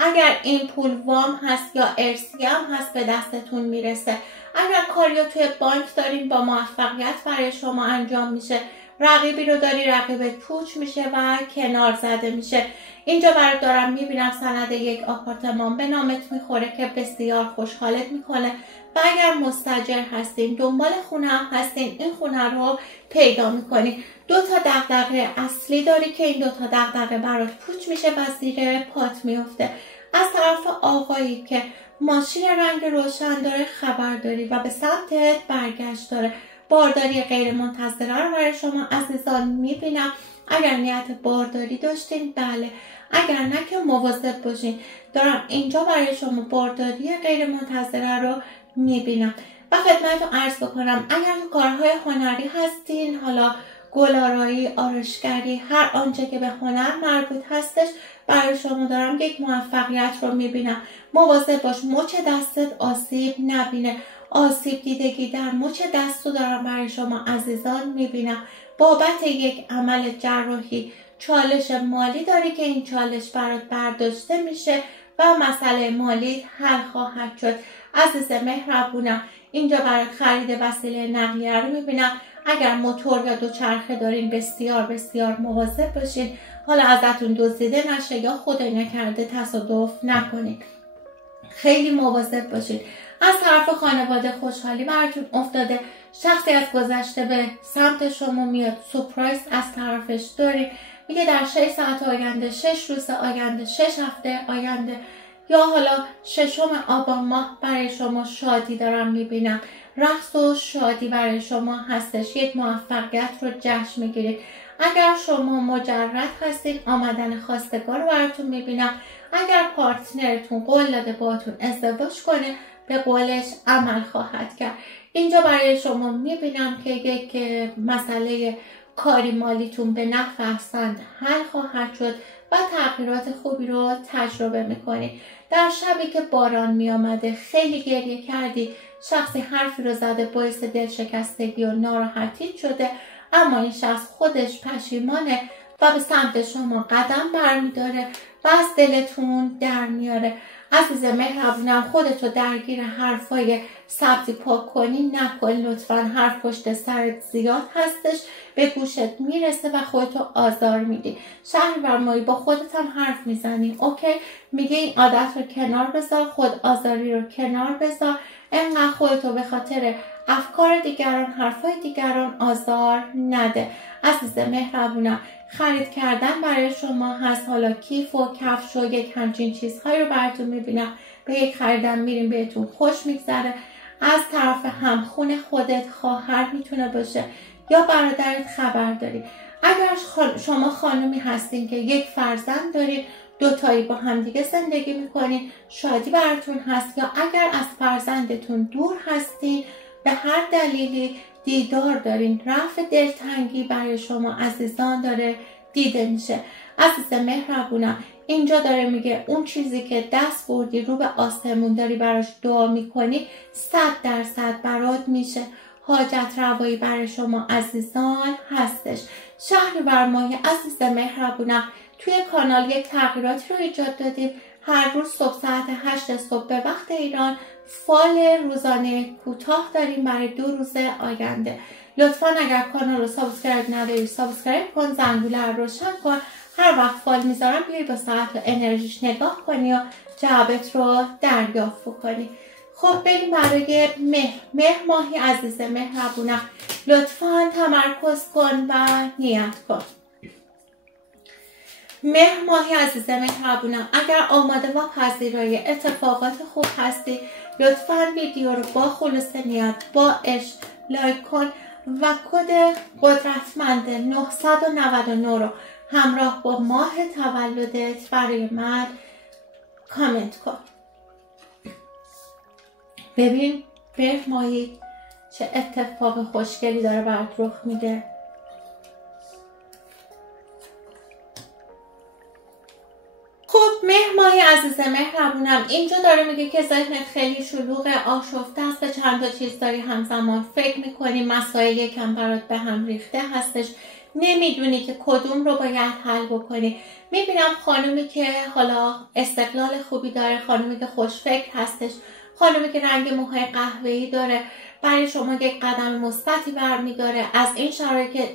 اگر این پول وام هست یا ارثی هم هست به دستتون میرسه. اگر کاریو توی بانک دارین با موفقیت برای شما انجام میشه. رقیبی رو داری، رقیبت پوچ میشه و کنار زده میشه. اینجا برات دارم میبینم سند یک آپارتمان به نامت میخوره که بسیار خوشحالت میکنه. و اگر مستاجر هستین، دنبال خونه هم هستین، این خونه رو پیدا میکنین. 2 دغدغه اصلی داری که این 2 دغدغه برات پوچ میشه و زیر پات میفته. از طرف آقایی که ماشین رنگ روشن داره خبر داری و به سمتت برگشت داره. بارداری غیر منتظره رو برای شما عزیزان میبینم. اگر نیت بارداری داشتین بله، اگر نه که مواظب باشین. دارم اینجا برای شما بارداری غیر منتظره رو میبینم. و خدمتتون عرض بکنم اگر کارهای هنری هستین، حالا گلارایی، آرایشگری، هر آنچه که به هنر مربوط هستش، برای شما دارم یک موفقیت رو میبینم. مواظب باش مچ دستت آسیب نبینه. آسیب دیدگی در مچ دست رو دارم برای شما عزیزان میبینم. بابت یک عمل جراحی چالش مالی داری که این چالش برات برداشته میشه و مسئله مالی حل خواهد شد. عزیز مهربونم اینجا برات خرید وسیله نقلیه رو میبینم. اگر موتور یا دوچرخه دارین بسیار بسیار مواظب باشین، حالا ازتون دزدیده نشه یا خدای نکرده تصادف نکنین. خیلی مواظب باشین. از طرف خانواده خوشحالی براتون افتاده. شخصی از گذشته به سمت شما میاد، سورپرایز از طرفش دارین. میگه در 6 ساعت آینده، 6 روز آینده، 6 هفته آینده یا حالا 6 آبان ماه برای شما شادی دارم میبینم. رقص و شادی برای شما هستش. یک موفقیت رو جشن میگیرید. اگر شما مجرد هستید آمدن خواستگار رو براتون میبینم. اگر پارتنرتون قول داده باهاتون ازدواج کنه به قولش عمل خواهد کرد. اینجا برای شما میبینم که یک مسئله کاری مالیتون به نفع احسن حل خواهد شد و تغییرات خوبی رو تجربه میکنید. در شبی که باران میامده خیلی گریه کردی، شخصی حرفی رو زده باعث دلشکستگی و ناراحتی شده، اما این شخص خودش پشیمانه و به سمت شما قدم برمیداره و از دلتون در میاره. عزیز مهربونم خودتو درگیر حرفای سبزی پاک کنی نکن لطفا. حرف پشت سرت زیاد هستش، به گوشت میرسه و خودتو آزار میدی. شهریورمایی با خودت هم حرف میزنی. اوکی، میگه این عادت رو کنار بذار، خود آزاری رو کنار بذار. انقدر خودتو به خاطر افکار دیگران، حرفای دیگران آزار نده. عزیز مهربونم خرید کردن برای شما هست. حالا کیف و کفش و یک همچین چیزهایی رو براتون میبینم. به یک خریدن میریم بهتون خوش میگذره. از طرف همخون خودت، خواهر میتونه باشه یا برادرت خبر داری. اگر شما خانومی هستین که یک فرزند دارید، 2 تایی با هم دیگه زندگی میکنین، شادی براتون هست. یا اگر از فرزندتون دور هستین به هر دلیلی دیدار دارین، رفع دلتنگی برای شما عزیزان داره دیده میشه. عزیز مهربونم اینجا داره میگه اون چیزی که دست بردی رو به آسمون داری براش دعا میکنی 100% برات میشه. حاجت روایی برای شما عزیزان هستش. شهریورماه عزیز مهربونم توی کانال یک تغییراتی رو ایجاد دادیم. هر روز صبح ساعت 8 صبح به وقت ایران فال روزانه کوتاه داریم برای 2 روز آینده. لطفا اگر کانال رو سابسکرایب نداری سابسکرایب کن، زنگوله رو روشن کن. هر وقت فال میذارم بیای با ساعت و انرژیش نگاه کنی و جوابت رو دریافت کنی. خب بریم برای مهر ماهی عزیز مهربونم. لطفا تمرکز کن و نیت کن. مهر ماهی عزیز مهربونم اگر آماده و پذیرای اتفاقات خوب هستی لطفا ویدیو رو با خلوص نیت با عشق لایک کن و کد قدرتمند 999 رو همراه با ماه تولدت برای من کامنت کن. ببین مهر ماهی چه اتفاق خوشگلی داره برات رخ میده. خب مهر ماهی عزیز مهربونم اینجا داره میگه که ذهنت خیلی شلوغه، آشفته است، به چند تا چیز داری همزمان فکر میکنی، مسائل یکم برات به هم ریخته هستش. نمیدونی که کدوم رو باید حل بکنی. میبینم خانومی که حالا استقلال خوبی داره، خانومی که خوشفکر هستش، خانومی که رنگ موهای قهوه‌ای داره، برای شما یک قدم مثبتی برمیداره. از این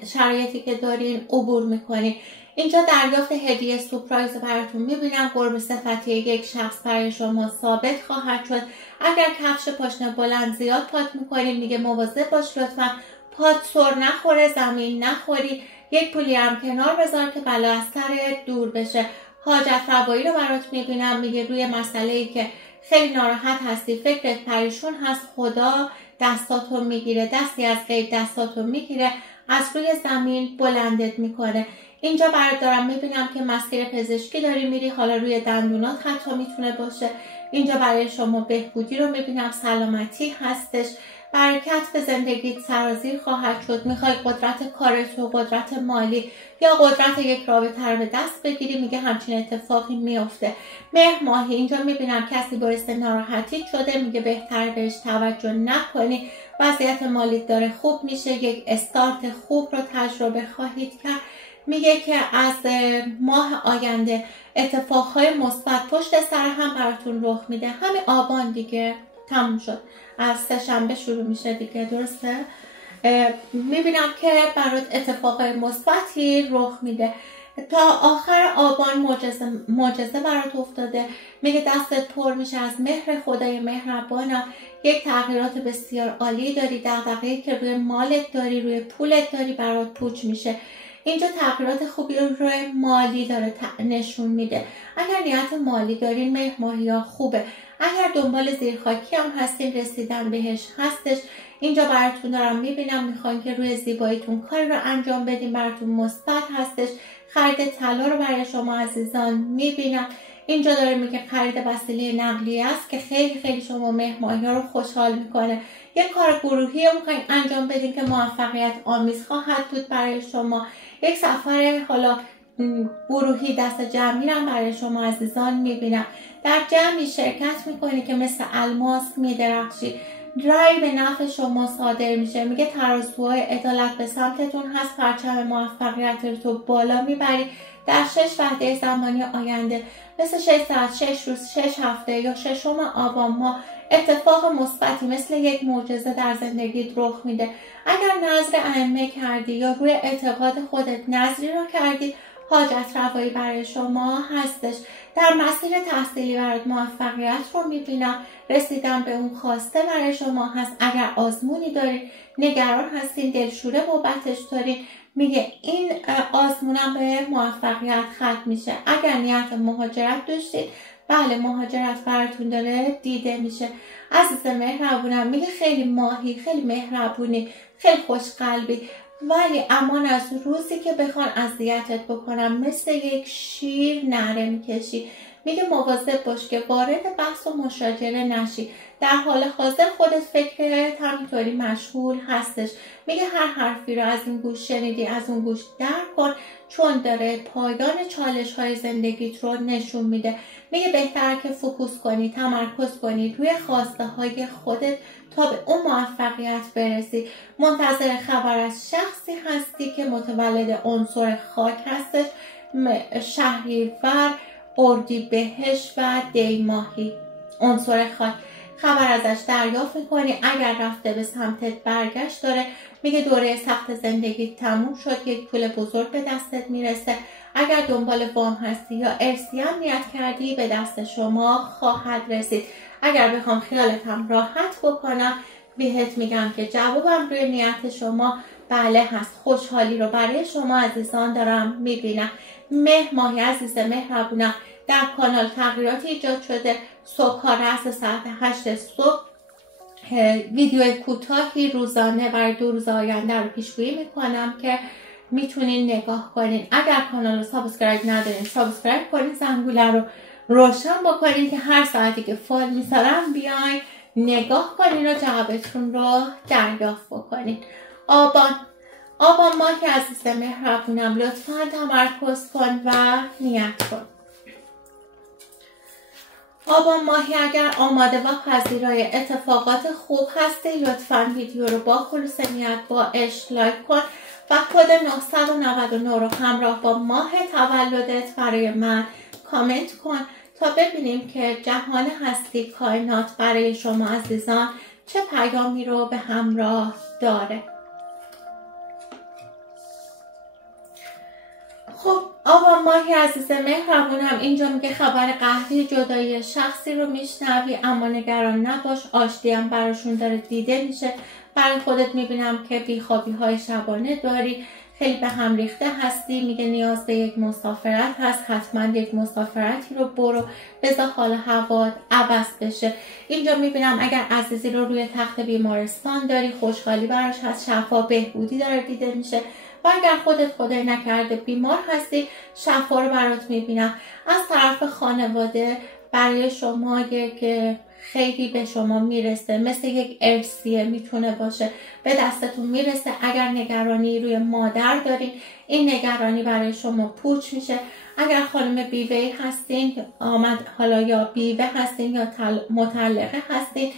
شرایطی که دارین عبور میکنین. اینجا دریافت هدیه سورپرایز براتون میبینم. قرب صفتی یک شخص برای شما ثابت خواهد شد. اگر کفش پاشنه بلند زیاد پات میکنین میگه مواظب باش لطفا پات سر نخوره، زمین نخوری. یک پولی هم کنار بذار که بلا از سرت دور بشه. حاجت روایی رو برات میبینم. میگه روی مسئله‌ای که خیلی ناراحت هستی، فکرت پریشون هست، خدا دستاتو میگیره، دستی از غیب دستاتو میگیره، از روی زمین بلندت میکنه. اینجا برات دارم میبینم که مسیر پزشکی داری میری، حالا روی دندونات حتی میتونه باشه. اینجا برای شما بهبودی رو میبینم، سلامتی هستش، برکت به زندگیت سرازیر خواهد شد. میخوای قدرت کارتو، قدرت مالی یا قدرت یک رابطه رو به دست بگیری، میگه همچین اتفاقی میفته. مهر ماهی اینجا میبینم کسی باعث ناراحتی شده، میگه بهتر بهش توجه نکنی. وضعیت مالی داره خوب میشه، یک استارت خوب رو تجربه خواهید کرد. میگه که از ماه آینده اتفاقهای مثبت پشت سر هم براتون رخ میده. همین آبان دیگه تموم شد، از سه‌شنبه شروع میشه دیگه، درسته؟ میبینم که برات اتفاقهای مثبتی رخ میده. تا آخر آبان معجزه برات افتاده. میگه دستت پر میشه از مهر خدای مهربانم. یک تغییرات بسیار عالی داری، دغدغه‌ای که روی مالت داری، روی پولت داری، برات پوچ میشه. اینجا تغییرات خوبی رو روی مالی داره نشون میده. اگر نیت مالی دارین مهر ماهی خوبه. اگر دنبال زیرخاکی هم هستین رسیدن بهش هستش. اینجا براتون دارم میبینم میخواین که روی زیباییتون کاری رو انجام بدین، براتون مثبت هستش. خرید طلا رو برای شما عزیزان میبینم. اینجا داره میگه خرید وسیله نقلیه است که خیلی خیلی شما مهر ماهی رو خوشحال میکنه. یک کار گروهی رو میخواین انجام بدین که موفقیت آمیز خواهد بود برای شما. یک سفر حالا گروهی دست جمعی هم برای شما عزیزان میبینم. در جمعی شرکت میکنی که مثل الماس میدرخشی. رای به نفع شما صادر میشه. میگه ترازوهای عدالت به سمتتون هست، پرچم موفقیت رو تو بالا میبری. در 6 وحده زمانی آینده مثل 6 ساعت، 6 روز، 6 هفته یا 6 آبان ماه اتفاق مثبتی مثل یک معجزه در زندگیت رخ میده. اگر نذر ائمه کردی یا روی اعتقاد خودت نذری رو کردی، حاجت روایی برای شما هستش. در مسیر تحصیلی برات موفقیت رو میبینم. رسیدن به اون خواسته برای شما هست. اگر آزمونی دارین، نگران هستین، دلشوره بابتش دارین، میگه این آزمونم به موفقیت ختم میشه. اگر نیت مهاجرت داشتید، بله مهاجرت براتون داره دیده میشه. عزیز مهربونم میگه خیلی ماهی، خیلی مهربونی، خیلی خوشقلبی، ولی امان از روزی که بخوان اذیتت بکنم مثل یک شیر نره میکشی. میگه مواظب باش که وارد بحث و مشاجره نشی. در حال حاضر خودت فکرت همینطوری مشغول هستش. میگه هر حرفی رو از این گوش شنیدی از اون گوش درک کن، چون داره پایان چالش های زندگیت رو نشون میده. میگه بهتر که فوکوس کنی، تمرکز کنی روی خواسته های خودت تا به اون موفقیت برسی. منتظر خبر از شخصی هستی که متولد عنصر خاک هستش، شهریور، اردیبهشت و دی ماهی. عنصر خاک خبر ازش دریافت میکنی. اگر رفته به سمتت برگشت داره. میگه دوره سخت زندگی تموم شد، یک پول بزرگ به دستت میرسه. اگر دنبال وام هستی یا ارثی هم نیت کردی به دست شما خواهد رسید. اگر بخوام خیالتم راحت بکنم بهت میگم که جوابم روی نیت شما بله هست. خوشحالی رو برای شما عزیزان دارم میبینم. مهر ماهی عزیز مهربونم، در کانال تغییراتی ایجاد شده. صبح ها رأس ساعت 8 صبح ویدیو کوتاهی روزانه برای 2 روز آینده رو پیشگویی میکنم که میتونین نگاه کنین. اگر کانال رو سابسکرایب ندارین سابسکرایب کنین، زنگوله رو روشن بکنین که هر ساعتی که فال میذارم بیاین نگاه کنین و جوابتون رو دریافت بکنین. آبان ماهی عزیز مهربونم، لطفا تمرکز کن و نیت کن. آبان ماهی اگر آماده و پذیرای اتفاقات خوب هستی لطفا ویدیو رو با خلوص نیت با عشق لایک کن و کد 999 رو همراه با ماه تولدت برای من کامنت کن تا ببینیم که جهان هستی کائنات برای شما عزیزان چه پیامی رو به همراه داره. خب آقا ماهی عزیز مهربونم اینجا میگه خبر قهری جدایی شخصی رو میشنوی اما نگران نباش، آشتی هم براشون داره دیده میشه. برای خودت میبینم که بیخوابی های شبانه داری، خیلی به هم ریخته هستی. میگه نیاز به یک مسافرت هست، حتما یک مسافرتی رو برو بذار حال هوا عوض بشه. اینجا میبینم اگر عزیزی رو روی تخت بیمارستان داری خوشحالی براش هست، شفا بهبودی داره دیده میشه. و اگر خودت خدای نکرده بیمار هستی شفا رو برات میبینم. از طرف خانواده برای شما که خیلی به شما میرسه، مثل یک ارثیه میتونه باشه، به دستتون میرسه. اگر نگرانی روی مادر دارین این نگرانی برای شما پوچ میشه. اگر خانم بیوه هستین حالا یا بیوه هستین یا مطلقه هستین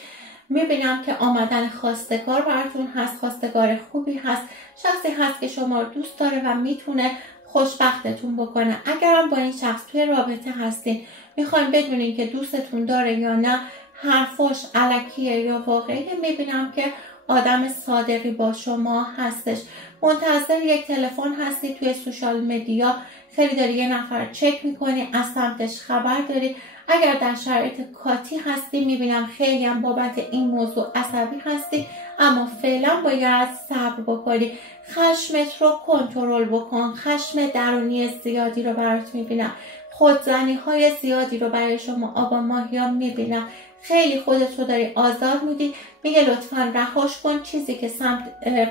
میبینم که آمدن خواستگار براتون هست، خواستگار خوبی هست، شخصی هست که شما رو دوست داره و میتونه خوشبختتون بکنه. اگرم با این شخص توی رابطه هستین میخواین بدونین که دوستتون داره یا نه، حرفاش الکیه یا واقعیه، میبینم که آدم صادقی با شما هستش. منتظر یک تلفن هستی، توی سوشال مدیا خیلی داری یه نفر چک میکنی، از سمتش خبر داری. اگر در شرایط کاتی هستی میبینم خیلی هم بابت این موضوع عصبی هستی اما فعلا باید صبر بکنی. خشمت رو کنترل بکن، خشم درونی زیادی رو برات میبینم، خودزنی های زیادی رو برای شما آبا ماهیان میبینم. خیلی خودت رو داری آزار میدی. میگه لطفا رهاش کن، چیزی که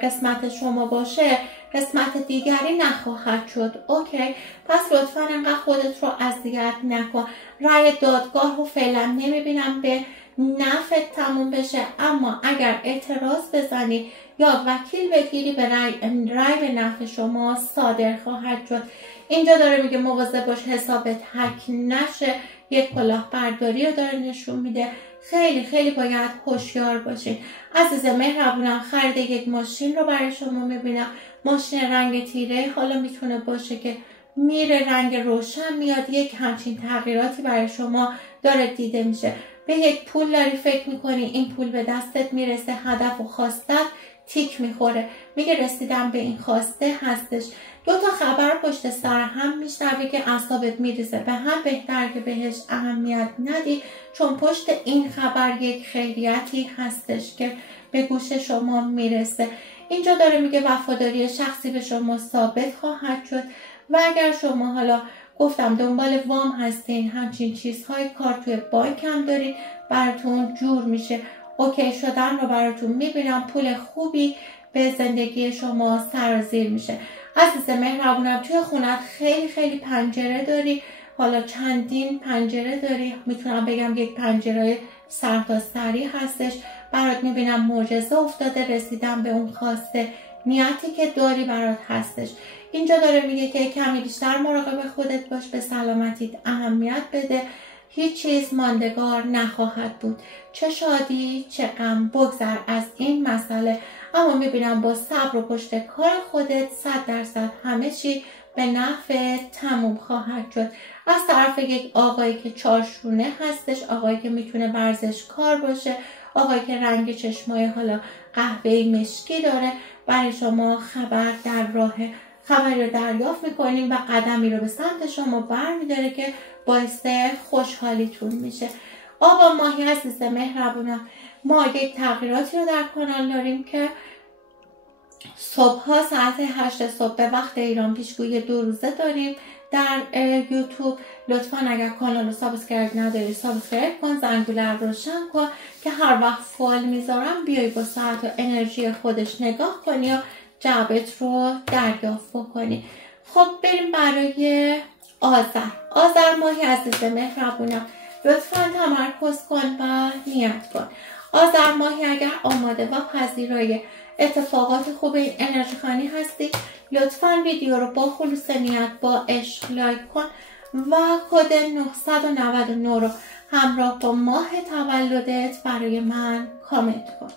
قسمت شما باشه قسمت دیگری نخواهد شد. اوکی، پس لطفا انقدر خودت رو اذیت نکن. رأی دادگاه رو فعلا نمیبینم به نفعت تموم بشه، اما اگر اعتراض بزنی یا وکیل بگیری به رأی به نفع شما صادر خواهد شد. اینجا داره میگه مواظب باش حسابت هک نشه، یک کلاهبرداری رو داره نشون میده. خیلی خیلی باید هوشیار باشین. عزیز مهربونم خرید یک ماشین رو برای شما میبینم، ماشین رنگ تیره، حالا میتونه باشه که میره رنگ روشن میاد، یک همچین تغییراتی برای شما داره دیده میشه. به یک پول داری فکر میکنی، این پول به دستت میرسه، هدف و خواستت تیک میخوره. میگه رسیدن به این خواسته هستش. دو تا خبر پشت سر هم میشنوی که اعصابت میریزه به هم، بهتر که بهش اهمیت ندی چون پشت این خبر یک خیریتی هستش که به گوش شما میرسه. اینجا داره میگه وفاداری شخصی به شما ثابت خواهد شد و اگر شما حالا گفتم دنبال وام هستین، همچین چیزهای کار توی بانک هم دارین، براتون جور میشه. اوکی شدن رو براتون میبینم، پول خوبی به زندگی شما سرازیر میشه. عزیز مهربونم توی خونت خیلی خیلی پنجره داری، حالا چندین پنجره داری، میتونم بگم یک پنجره سرتاسری هستش. برات میبینم معجزه افتاده، رسیدن به اون خواسته، نیتی که داری برات هستش. اینجا داره میگه که کمی بیشتر مراقب خودت باش، به سلامتیت اهمیت بده، هیچ چیز ماندگار نخواهد بود. چه شادی چه غم، بگذر از این مسئله. اما میبینم با صبر و پشت کار خودت 100% همه چی به نفع تموم خواهد شد. از طرف یک آقایی که چارشونه هستش، آقایی که میتونه ورزشکار باشه، آقایی که رنگ چشمای حالا قهوه‌ای مشکی داره، برای شما خبر در راهه. خبری رو دریافت میکنیم و قدمی رو به سمت شما برمیداره که باعث خوشحالیتون میشه. آبا ماهی عزیز مهربونم، ما یک تغییراتی رو در کانال داریم که صبحها ساعت 8 صبح به وقت ایران پیشگویی 2 روزه داریم در یوتیوب. لطفا اگر کانال رو سابسکرایب نداری سابسکرایب کن، زنگوله رو روشن کن که هر وقت فال میذارم بیای با ساعت و انرژی خودش نگاه کنی و جوابت رو دریافت بکنی. خب بریم برای آذر ماهی عزیز مهربونم، لطفا تمرکز کن و نیت کن. آذر ماهی اگر آماده و پذیرای اتفاقات خوب این انرژی خانی هستی لطفا ویدیو رو با خلوص نیت با عشق لایک کن و کد 999 رو همراه با ماه تولدت برای من کامنت کن.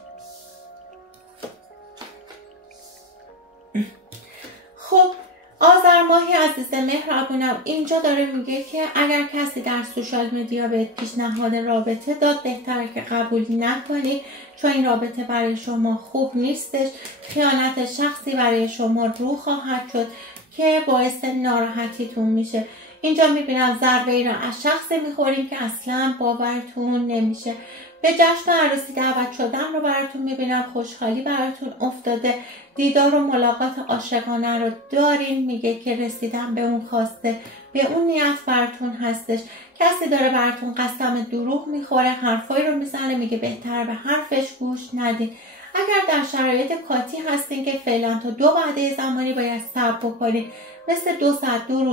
آذر ماهی عزیز مهربونم اینجا داره میگه که اگر کسی در سوشال مدیا به پیشنهاد رابطه داد بهتره که قبول نکنید، چون این رابطه برای شما خوب نیستش. خیانت شخصی برای شما رو خواهد شد که باعث ناراحتیتون میشه. اینجا میبینم ضربه ای را از شخصی میخورین که اصلا باورتون نمیشه. به جشن عروسی دعوت شدن رو براتون میبینم، خوشحالی براتون افتاده، دیدار و ملاقات عاشقانه رو دارین. میگه که رسیدن به اون خواسته، به اون نیت براتون هستش. کسی داره براتون قسم دروغ میخوره، حرفایی رو میزنه، میگه بهتر به حرفش گوش ندین. اگر در شرایط کاتی هستین که فعلا تا 2 وعده زمانی باید صبر بکنید، مثل 2 ساعت 2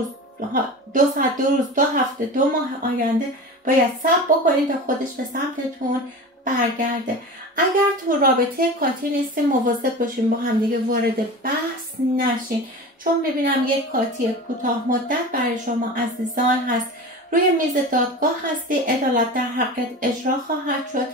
روز 2 هفته 2 ماه آینده باید صبر بکنید تا خودش به سمتتون برگرده. اگر تو رابطه کاتی نیستین مواظب باشین با همدیگه وارد بحث نشین، چون میبینم یک کاتی کوتاه مدت برای شما عزیزان هست. روی میز دادگاه هستی، عدالت در حقت اجرا خواهد شد،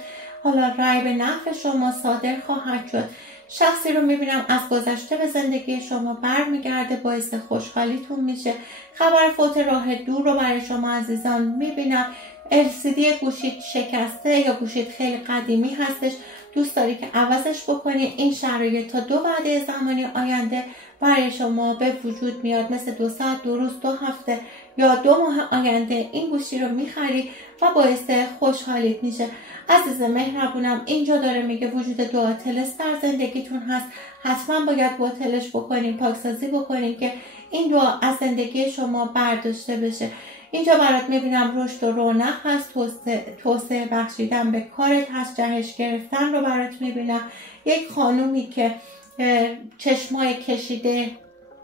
حالا رأی به نفع شما صادر خواهد شد. شخصی رو میبینم از گذشته به زندگی شما برمیگرده، باعث خوشحالیتون میشه. خبر فوت راه دور رو برای شما عزیزان میبینم. LCD گوشیت شکسته یا گوشیت خیلی قدیمی هستش، دوست داری که عوضش بکنی. این شرایط تا 2 وعده زمانی آینده برای شما به وجود میاد، مثل 2 ساعت 2 روز 2 هفته یا 2 ماه آینده این گوشی رو میخری و باعث خوشحالیت میشه. عزیز مهربونم اینجا داره میگه وجود دعا طلسم در زندگیتون هست، حتما باید باطلش بکنین، پاکسازی بکنین که این دعا از زندگی شما برداشته بشه. اینجا برات میبینم رشد و رونق هست، توسعه بخشیدن به کارت هست، جهش گرفتن رو برات میبینم. یک خانومی که چشمای کشیده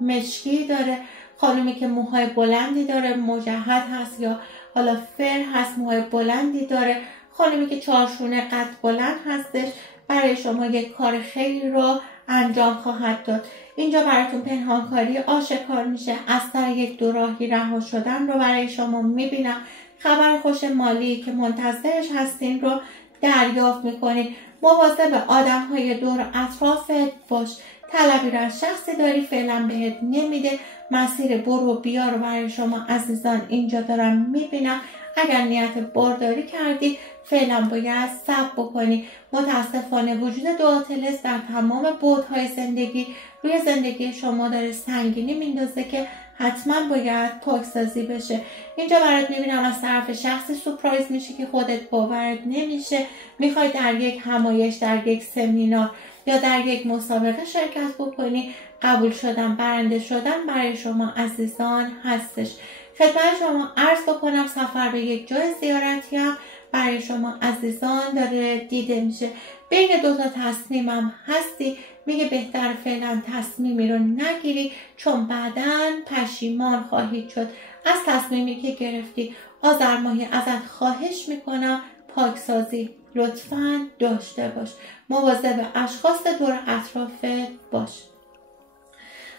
مشکی داره، خانومی که موهای بلندی داره، مجهد هست یا حالا فر هست، موهای بلندی داره، خانومی که چارشونه قد بلند هستش، برای شما یک کار خیلی رو انجام خواهد داد. اینجا براتون پنهانکاری آشکار میشه، از سر یک دوراهی رها شدن رو برای شما میبینم. خبر خوش مالی که منتظرش هستین رو دریافت میکنید. مواظب آدم های دور اطرافت باش. طلبی رو از شخصی داری فعلا بهت نمیده، مسیر برو و بیا رو برای شما عزیزان اینجا دارم میبینم. اگر نیت بارداری کردی فعلا باید صبر بکنی. متاسفانه وجود دعا طلسم در تمام بعدهای زندگی روی زندگی شما داره سنگینی میندازه که حتما باید پاکسازی بشه. اینجا برات میبینم از طرف شخصی سورپرایز میشه که خودت باورت نمیشه. میخوای در یک همایش، در یک سمینار یا در یک مسابقه شرکت بکنی، قبول شدن، برنده شدن برای شما عزیزان هستش. خدمت شما عرض بکنم سفر به یک جای زیارتی هم برای شما عزیزان داره دیده میشه. بین 2 تا تصمیمم هستی، میگه بهتر فعلا تصمیمی رو نگیری چون بعداً پشیمان خواهید شد از تصمیمی که گرفتی. آذر ماهی ازت خواهش میکنم پاکسازی لطفاً داشته باش، مواظب اشخاص دور اطرافت باش.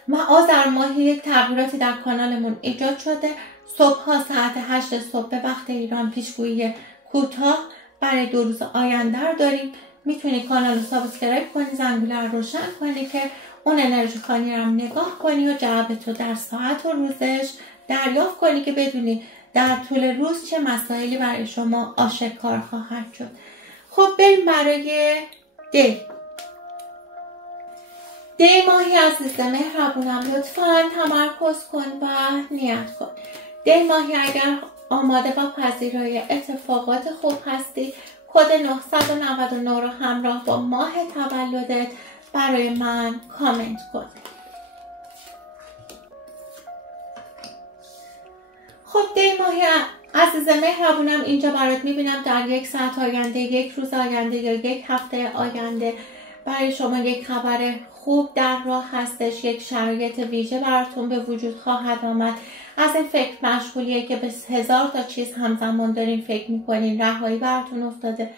و آذر ماهی یک تغییراتی در کانالمون ایجاد شده. صبحها ساعت 8 صبح به وقت ایران پیشگویی کوتاه برای 2 روز آینده رو داریم. میتونی کانال رو سابسکرایب کنی، زنگوله رو روشن کنی که اون انرژی خانی رو هم نگاه کنی و جوابت رو در ساعت و روزش دریافت کنی که بدونی در طول روز چه مسائلی برای شما آشکار خواهد شد. خب بریم برای دی ماهی عزیز مهربونم لطفاً تمرکز کن و نیت کن. دی ماهی اگر آماده و پذیرای اتفاقات خوب هستی، کد 999 رو همراه با ماه تولدت برای من کامنت کن. خب دی ماهی عزیز مهربونم اینجا برات میبینم در 1 ساعت آینده، 1 روز آینده یا 1 هفته آینده برای شما یک خبر خوب در راه هستش. یک شرایط ویژه براتون به وجود خواهد آمد. از این فکر مشغولیه که به 1000 تا چیز همزمان دارین فکر میکنین، رهایی براتون افتاده.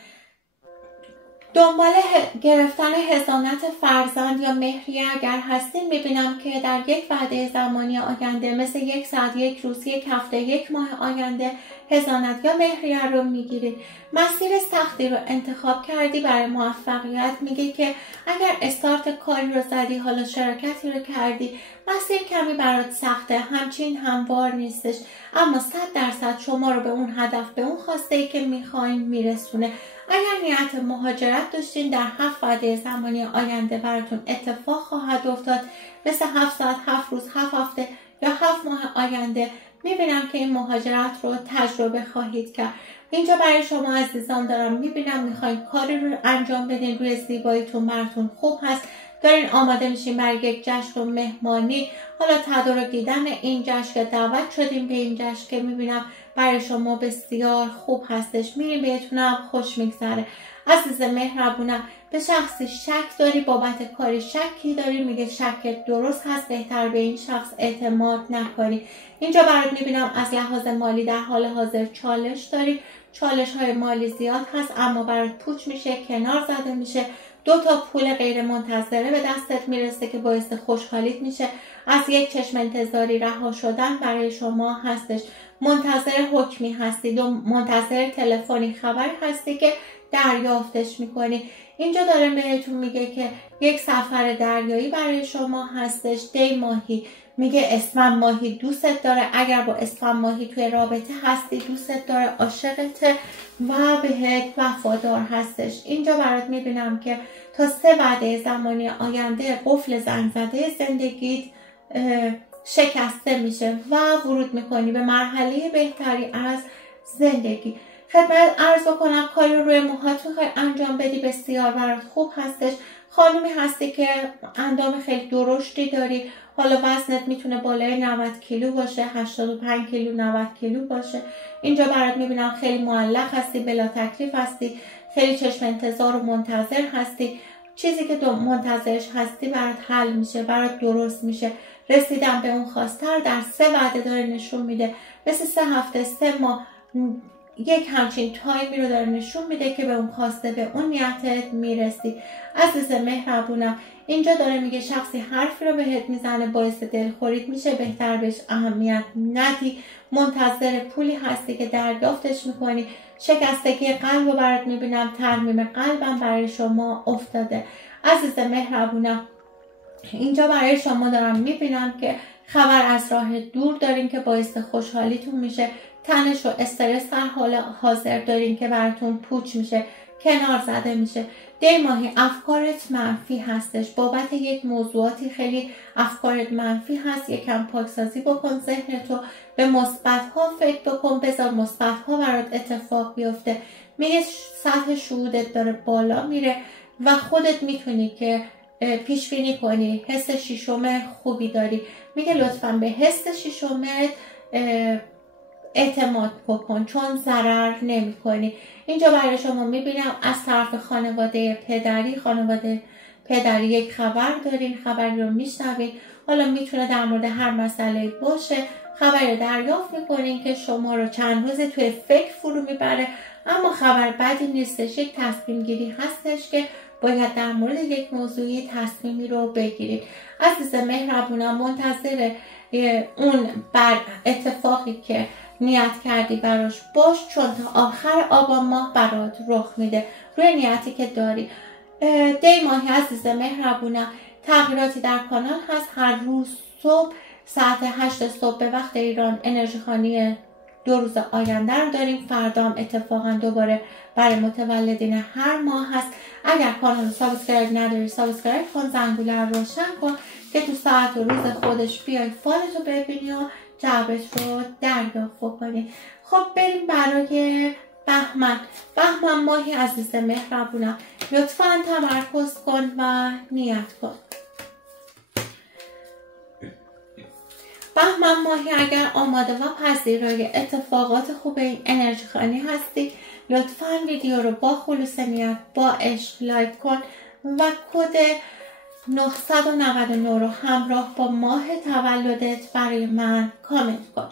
دنبال گرفتن حضانت فرزند یا مهریه اگر هستین، میبینم که در یک وعده زمانی آینده مثل 1 ساعت، 1 روز، 1 هفته، 1 ماه آینده حضانت یا مهریه رو میگیرید. مسیر سختی رو انتخاب کردی برای موفقیت. میگه که اگر استارت کاری رو زدی، حالا شراکتی رو کردی، مسیر کمی برات سخته، همچین هموار نیستش، اما 100% شما رو به اون هدف، به اون خواسته ای که میخواین میرسونه. اگر نیت مهاجرت داشتین، در 7 وعده زمانی آینده براتون اتفاق خواهد افتاد، مثل 7 ساعت، 7 روز، 7 هفته یا 7 ماه آینده. میبینم که این مهاجرت رو تجربه خواهید کرد. اینجا برای شما عزیزان دارم میبینم میخواین کاری رو انجام بدین، روی زیباییتون براتون خوب هست، دارین آماده میشین برای یک جشن و مهمانی، حالا تدارک دیدن این جشن یا دعوت شدیم به این جشن که میبینم برای شما بسیار خوب هستش، میرین بهتونم خوش میگذره. عزیز مهربونم، به شخصی شک داری، بابت کاری شکی داری، میگه شک درست هست، بهتر به این شخص اعتماد نکنی. اینجا برات میبینم از لحاظ مالی در حال حاضر چالش داری، چالش های مالی زیاد هست، اما برات پوچ میشه، کنار زده میشه. 2 تا پول غیر منتظره به دستت میرسه که باعث خوشحالیت میشه. از یک چشم انتظاری رها شدن برای شما هستش. منتظر حکمی هستی، منتظر تلفنی خبری هستی که دریافتش میکنی. اینجا داره بهتون میگه که یک سفر دریایی برای شما هستش. دی ماهی میگه اسفند ماهی دوستت داره، اگر با اسفند ماهی توی رابطه هستی دوستت داره، عاشقته و بهت وفادار هستش. اینجا برات میبینم که تا 3 وعده زمانی آینده قفل زنگ زده زندگیت شکسته میشه و ورود میکنی به مرحله بهتری از زندگی. خدمت عرض بکنم کاری رو روی موهات میخوای انجام بدی، بسیار برات خوب هستش. خانومی هستی که اندام خیلی درشتی داری، حالا وزنت میتونه بالای 90 کیلو باشه، 85 کیلو، 90 کیلو باشه. اینجا برات میبینم خیلی معلق هستی، بلا تکلیف هستی، خیلی چشم انتظار و منتظر هستی. چیزی که منتظرش هستی برات حل میشه، برات درست میشه. رسیدن به اون خواسته در 3 وعده داره نشون میده، مثل 3 هفته، 3 ماه، یک همچین تایمی رو داره نشون میده که به اون خواسته، به اون نیتت میرسی. عزیز مهربونم، اینجا داره میگه شخصی حرفی رو بهت میزنه، باعث دلخوریت میشه، بهتر بهش اهمیت ندی. منتظر پولی هستی که دریافتش میکنی. شکستگی قلب رو برات میبینم، ترمیم قلبم برای شما افتاده. عزیز مهربونم، اینجا برای شما دارم میبینم که خبر از راه دور دارین که باعث خوشحالیتون میشه. تنش و استرس در حال حاضر دارین که براتون پوچ میشه، کنار زده میشه. دی ماهی افکارت منفی هستش، بابت یک موضوعاتی خیلی افکارت منفی هست. یکم پاکسازی بکن ذهنتو، به مثبت ها فکر بکن، بذار مثبت ها برات اتفاق بیفته. میگه سطح شهودت داره بالا میره و خودت میتونی که پیش بینی کنی. حس ششم خوبی داری. میگه لطفاً به حس ششمت اعتماد بکن چون ضرر نمی کنی. اینجا برای شما میبینم از طرف خانواده پدری یک خبر دارین، خبری رو میشنوین. حالا میتونه در مورد هر مسئله باشه. خبری دریافت میکنین که شما رو چند روز توی فکر فرو میبره، اما خبر بدی نیستش. یک تصمیم گیری هستش که باید در مورد یک موضوعی تصمیمی رو بگیرید. عزیز مهربونم، منتظر اون بر اتفاقی که نیت کردی براش باش، چون تا آخر آبان ماه برات رخ میده روی نیتی که داری. دی ماهی عزیز مهربونم، تغییراتی در کانال هست. هر روز صبح ساعت 8 صبح به وقت ایران انرژی خوانی 2 روز آینده رو داریم. فردا هم اتفاقا دوباره برای متولدین هر ماه هست. اگر کانال رو سابسکرایب نداری سابسکرایب کن، زنگوله رو روشن کن که تو ساعت و روز خودش بیای فالتو ببینی و جوابش رو دریافت کنی. خب بریم برای بهمن ماهی عزیز مهربونم، لطفاً تمرکز کن و نیت کن. بهمن ماهی اگر آماده و پذیرای اتفاقات خوب این انرژی خوانی هستی، لطفاً ویدیو رو با خلوص نیت با عشق لایک کن و کد 999 رو همراه با ماه تولدت برای من کامنت کن.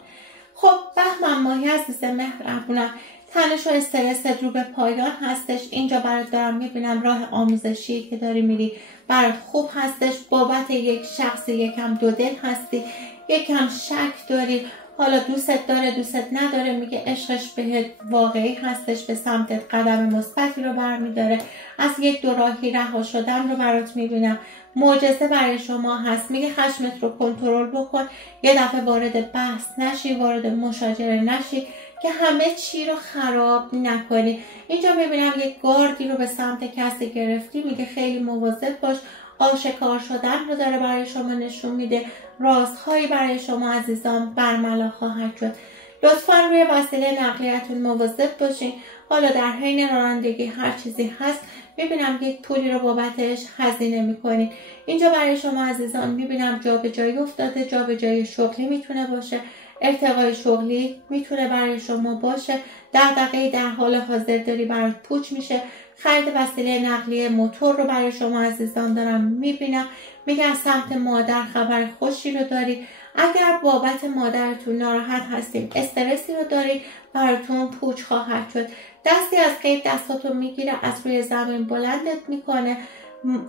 خب بهمن ماهی عزیز مهربونم، تنش و استرس رو به پایان هستش. اینجا برات دارم میبینم راه آموزشی که داری میری برات خوب هستش. بابت یک شخصی یکم دودل هستی، یکم شک داری، حالا دوستت داره دوستت نداره، میگه عشقش بهت واقعی هستش، به سمتت قدم مثبتی رو برمیداره. از یک دوراهی رها شدن رو برات میبینم. معجزه برای شما هست، میگه خشمت رو کنترل بکن، یه دفعه وارد بحث نشی، وارد مشاجره نشی که همه چی رو خراب نکنی. اینجا میبینم یک گاردی رو به سمت کسی گرفتی، میگه خیلی مواظب باش. آشکار شدن رو داره برای شما نشون میده. رازهایی برای شما عزیزان برملا خواهد شد. لطفا روی وسیله نقلیتون مواظب باشین. حالا در حین رانندگی هر چیزی هست میبینم یک پولی رو بابتش هزینه میکنین. اینجا برای شما عزیزان میبینم جابجایی افتاده. جابجایی شغلی میتونه باشه، ارتقای شغلی میتونه برای شما باشه. دغدغه‌ای در حال حاضر داری برات پوچ میشه. خرید وسیله نقلیه موتور رو برای شما عزیزان دارم میبینم. میگه از سمت مادر خبر خوشی رو داری. اگر بابت مادرتون ناراحت هستیم، استرسی رو داری، براتون پوچ خواهد شد. دستی از قید دستاتو میگیره، از روی زمین بلندت میکنه.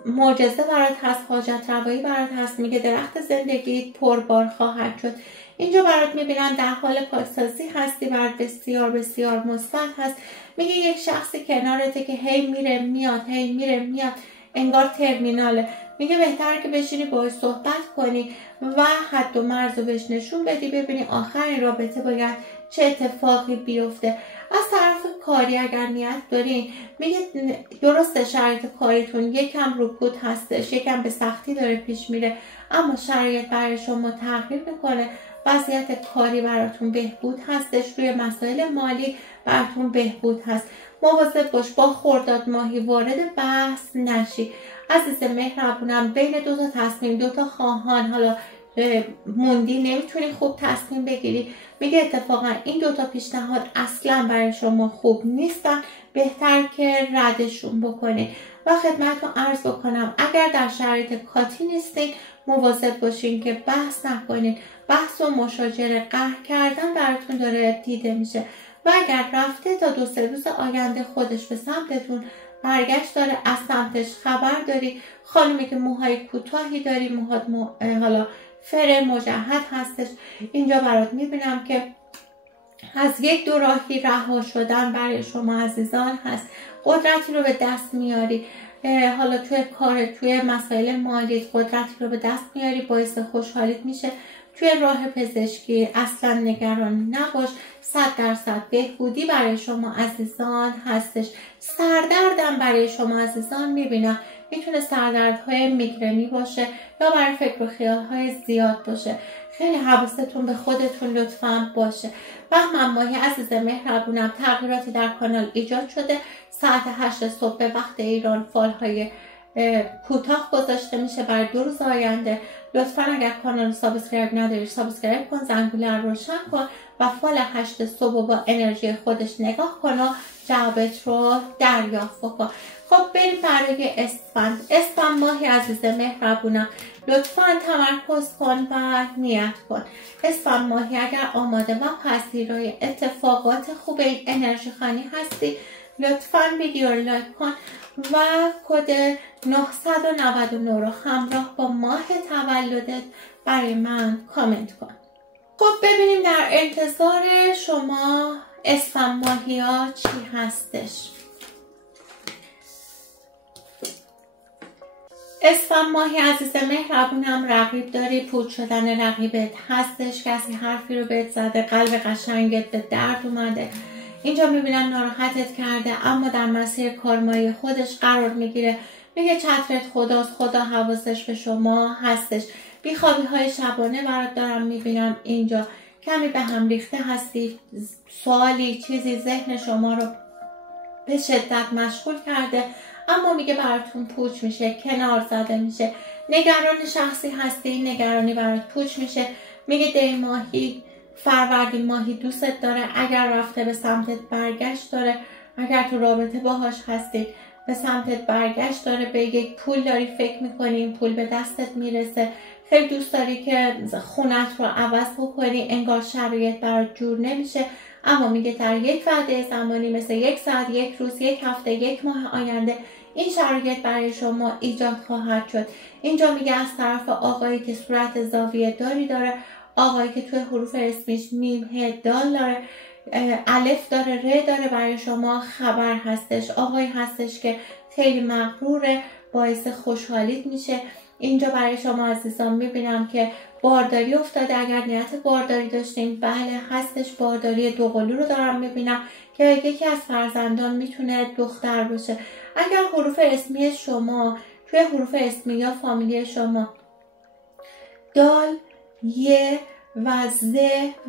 معجزه برات هست، حاجت روایی برات هست. میگه درخت زندگی پربار خواهد شد. اینجا برات میبینم در حال پاکسازی هستی، برات بسیار بسیار مثبت هست. میگه یک شخصی کنارته که هی میره میاد، هی میره میاد، انگار ترمیناله. میگه بهتره که بشینی باهاش صحبت کنی و حد و مرز رو بهش نشون بدی، ببینی آخر این رابطه باید چه اتفاقی بیفته. از طرف کاری اگر نیت دارین، میگه درسته شرایط کاریتون یکم رکود هستش، یکم به سختی داره پیش میره، اما شرایط برای شما تغییر میکنه. وضعیت کاری براتون بهبود هستش، روی مسائل مالی براتون بهبود هست. مواظب باش با خرداد ماهی وارد بحث نشی. عزیز مهربونم، بین دو تا تصمیم، دو تا خواهان حالا موندی، نمیتونی خوب تصمیم بگیری. میگه اتفاقا این دو تا پیشنهاد اصلا برای شما خوب نیستن، بهتر که ردشون بکنید. و خدمتتون عرض بکنم اگر در شرایط کاتی نیستین، مواظب باشین که بحث نکنین. بحث و مشاجره، قهر کردن براتون داره دیده میشه. و اگر رفته تا 2-3 روز آینده خودش به سمتتون برگشت داره، از سمتش خبر داری. خانمی که موهای کوتاهی داری، موهات حالا فر مجهد هستش. اینجا برات میبینم که از یک دوراهی رها شدن برای شما عزیزان هست. قدرتی رو به دست میاری، حالا توی کار، توی مسائل مالی قدرتی رو به دست میاری، باعث خوشحالیت میشه. توی راه پزشکی اصلا نگران نباش، 100% بهبودی برای شما عزیزان هستش. سردردم برای شما عزیزان میبینم، میتونه سردردهای میگرنی باشه یا برای فکر و خیالهای زیاد باشه. خیلی حواستون به خودتون لطفاً باشه. بهمن ماهی عزیز مهربونم، تغییراتی در کانال ایجاد شده. ساعت 8 صبح به وقت ایران فالهای کوتاه گذاشته میشه برای 2 روز آینده. لطفاً اگر کانال رو سابسکرایب نداری سابسکرایب کن، زنگوله رو روشن کن و فال 8 صبح با انرژی خودش نگاه کن و جوابت رو دریافت کن. خب بریم برای اسفند. اسفند ماهی عزیز مهربونم، لطفاً تمرکز کن و نیت کن. اسفند ماهی اگر آماده و پذیرای اتفاقات خوب این انرژی خانی هستی، لطفاً ویدیو رو لایک کن و کد 999 رو همراه با ماه تولدت برای من کامنت کن. خب ببینیم در انتظار شما اسفند ماهی ها چی هستش. اسفند ماهی عزیز مهربونم، رقیب داری، پوچ شدن رقیبت هستش، کسی حرفی رو بهت زده، قلب قشنگت به درد اومده. اینجا میبینم ناراحتت کرده اما در مسیر کارمایی خودش قرار میگیره. میگه چترت خداست، خدا حواسش به شما هستش. بیخوابی های شبانه برات دارم میبینم. اینجا کمی به هم ریخته هستی، سوالی چیزی ذهن شما رو به شدت مشغول کرده، اما میگه براتون پوچ میشه، کنار زده میشه. نگران شخصی هستی، نگرانی برات پوچ میشه. میگه دی ماهی، فروردین ماهی دوستت داره، اگر رفته به سمتت برگشت داره، اگر تو رابطه باهاش هستی به سمتت برگشت داره. به یک پول داری فکر میکنی، این پول به دستت میرسه. خیلی دوست داری که خونت رو عوض بکنی، انگار شرایط برات جور نمیشه، اما میگه در یک وعده زمانی مثل 1 ساعت، 1 روز، 1 هفته، 1 ماه آینده این شرایط برای شما ایجاد خواهد شد. اینجا میگه از طرف آقایی که صورت زاویه داری داره، آقایی که توی حروف اسمیش میم، ه، دال داره، الف داره، ر داره، برای شما خبر هستش. آقایی هستش که خیلی مغروره، باعث خوشحالیت میشه. اینجا برای شما عزیزان میبینم که بارداری افتاده. اگر نیت بارداری داشتین، بله هستش. بارداری دوقلو رو دارم میبینم که یکی از فرزندان میتونه دختر باشه. اگر حروف اسمی شما توی حروف اسمی یا فامیلی شما دال، ی و ز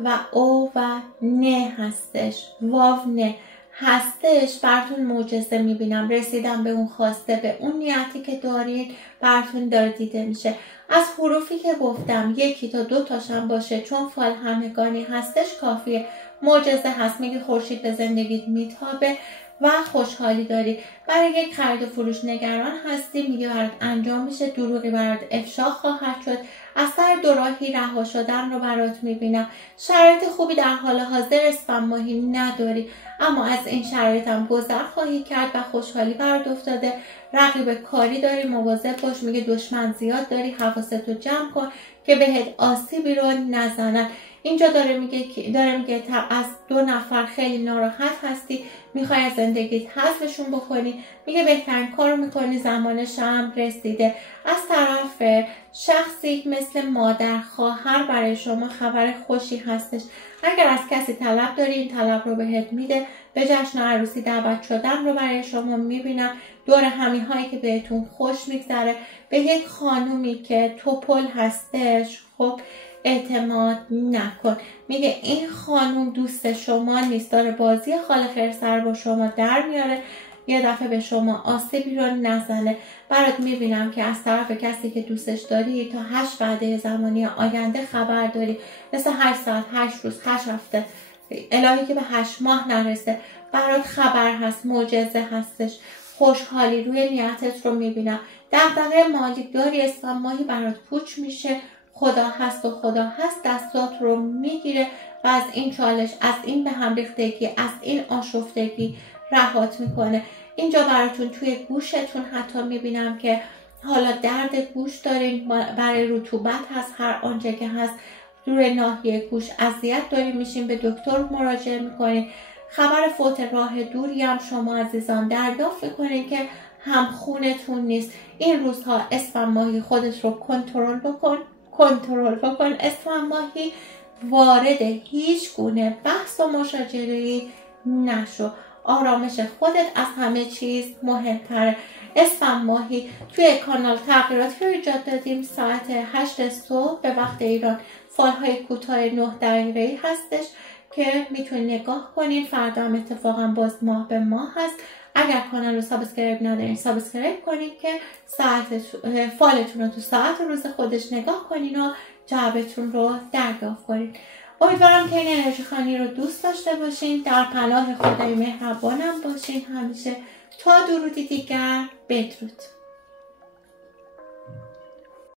و او و نه هستش، واو نه هستش، براتون معجزه میبینم. رسیدم به اون خواسته، به اون نیتی که دارید براتون داره دیده میشه. از حروفی که گفتم 1 تا 2 تاشم باشه، چون فال همگانی هستش کافیه. معجزه هست. میگه خورشید به زندگیت میتابه و خوشحالی داری. برای یک خرید و فروش نگران هستی، میگه برات انجام میشه. دروغی برات افشا خواهد شد. از سر دوراهی رها شدن رو برات میبینم. شرایط خوبی در حال حاضر اسفند ماهی نداری، اما از این شرایط هم گذر خواهی کرد و خوشحالی برات افتاده. رقیب کاری داری، مواظب باش. میگه دشمن زیاد داری، حواستو جمع کن که بهت آسیبی رو نزنن. اینجا داره میگه از 2 نفر خیلی ناراحت هستی، میخوای از زندگیت حذفشون بکنی. میگه بهترین کارو میکنی، زمانش هم رسیده. از طرف شخصی مثل مادر، خواهر برای شما خبر خوشی هستش. اگر از کسی طلب داری، این طلب رو بهت میده. به جشن عروسی دعوت شدن رو برای شما میبینم. دور همی هایی که بهتون خوش میگذره. به یک خانومی که توپل هستش خب اعتماد نکن. میگه این خانوم دوست شما نیست، داره بازی خال خیرسر با شما در میاره. یه دفعه به شما آسیبی رو نزنه. برات میبینم که از طرف کسی که دوستش داری تا 8 وعده زمانی آینده خبر داری، مثل 8 ساعت، 8 روز، 8 هفته، الهی که به 8 ماه نرسه. برات خبر هست، معجزه هستش. خوشحالی روی نیتت رو میبینم. دغدغه مالی داری، اسفند ماهی برات پوچ میشه. خدا هست و خدا هست دستات رو میگیره و از این چالش، از این به هم ریختگی، از این آشفتگی رهات میکنه. اینجا براتون توی گوشتون حتی میبینم که حالا درد گوش دارین، برای رطوبت هست، هر آنچه که هست روی ناحیه گوش اذیت دارین، میشین به دکتر مراجعه میکنین. خبر فوت راه دوری هم شما عزیزان دریافت میکنین که هم خونتون نیست. این روزها اسفند ماهی خودش رو کنترل بکن. اسفند ماهی وارد هیچ گونه بحث و مشاجره‌ای نشو. آرامش خودت از همه چیز مهمتره. اسفند ماهی توی کانال تغییراتی رو ایجاد دادیم. ساعت 8 صبح به وقت ایران فالهای کوتاه 9 دقیقه‌ای هستش که میتونید نگاه کنین. فردا هم اتفاقا باز ماه به ماه هست. اگر کانال رو سابسکرایب ندارین سابسکرایب کنین که فالتون رو تو ساعت روز خودش نگاه کنین و جوابتون رو دریافت کنین. امیدوارم که این انرژی خوانی رو دوست داشته باشین. در پناه خدای مهربانم باشین همیشه. تا درودی دیگر، بدرود.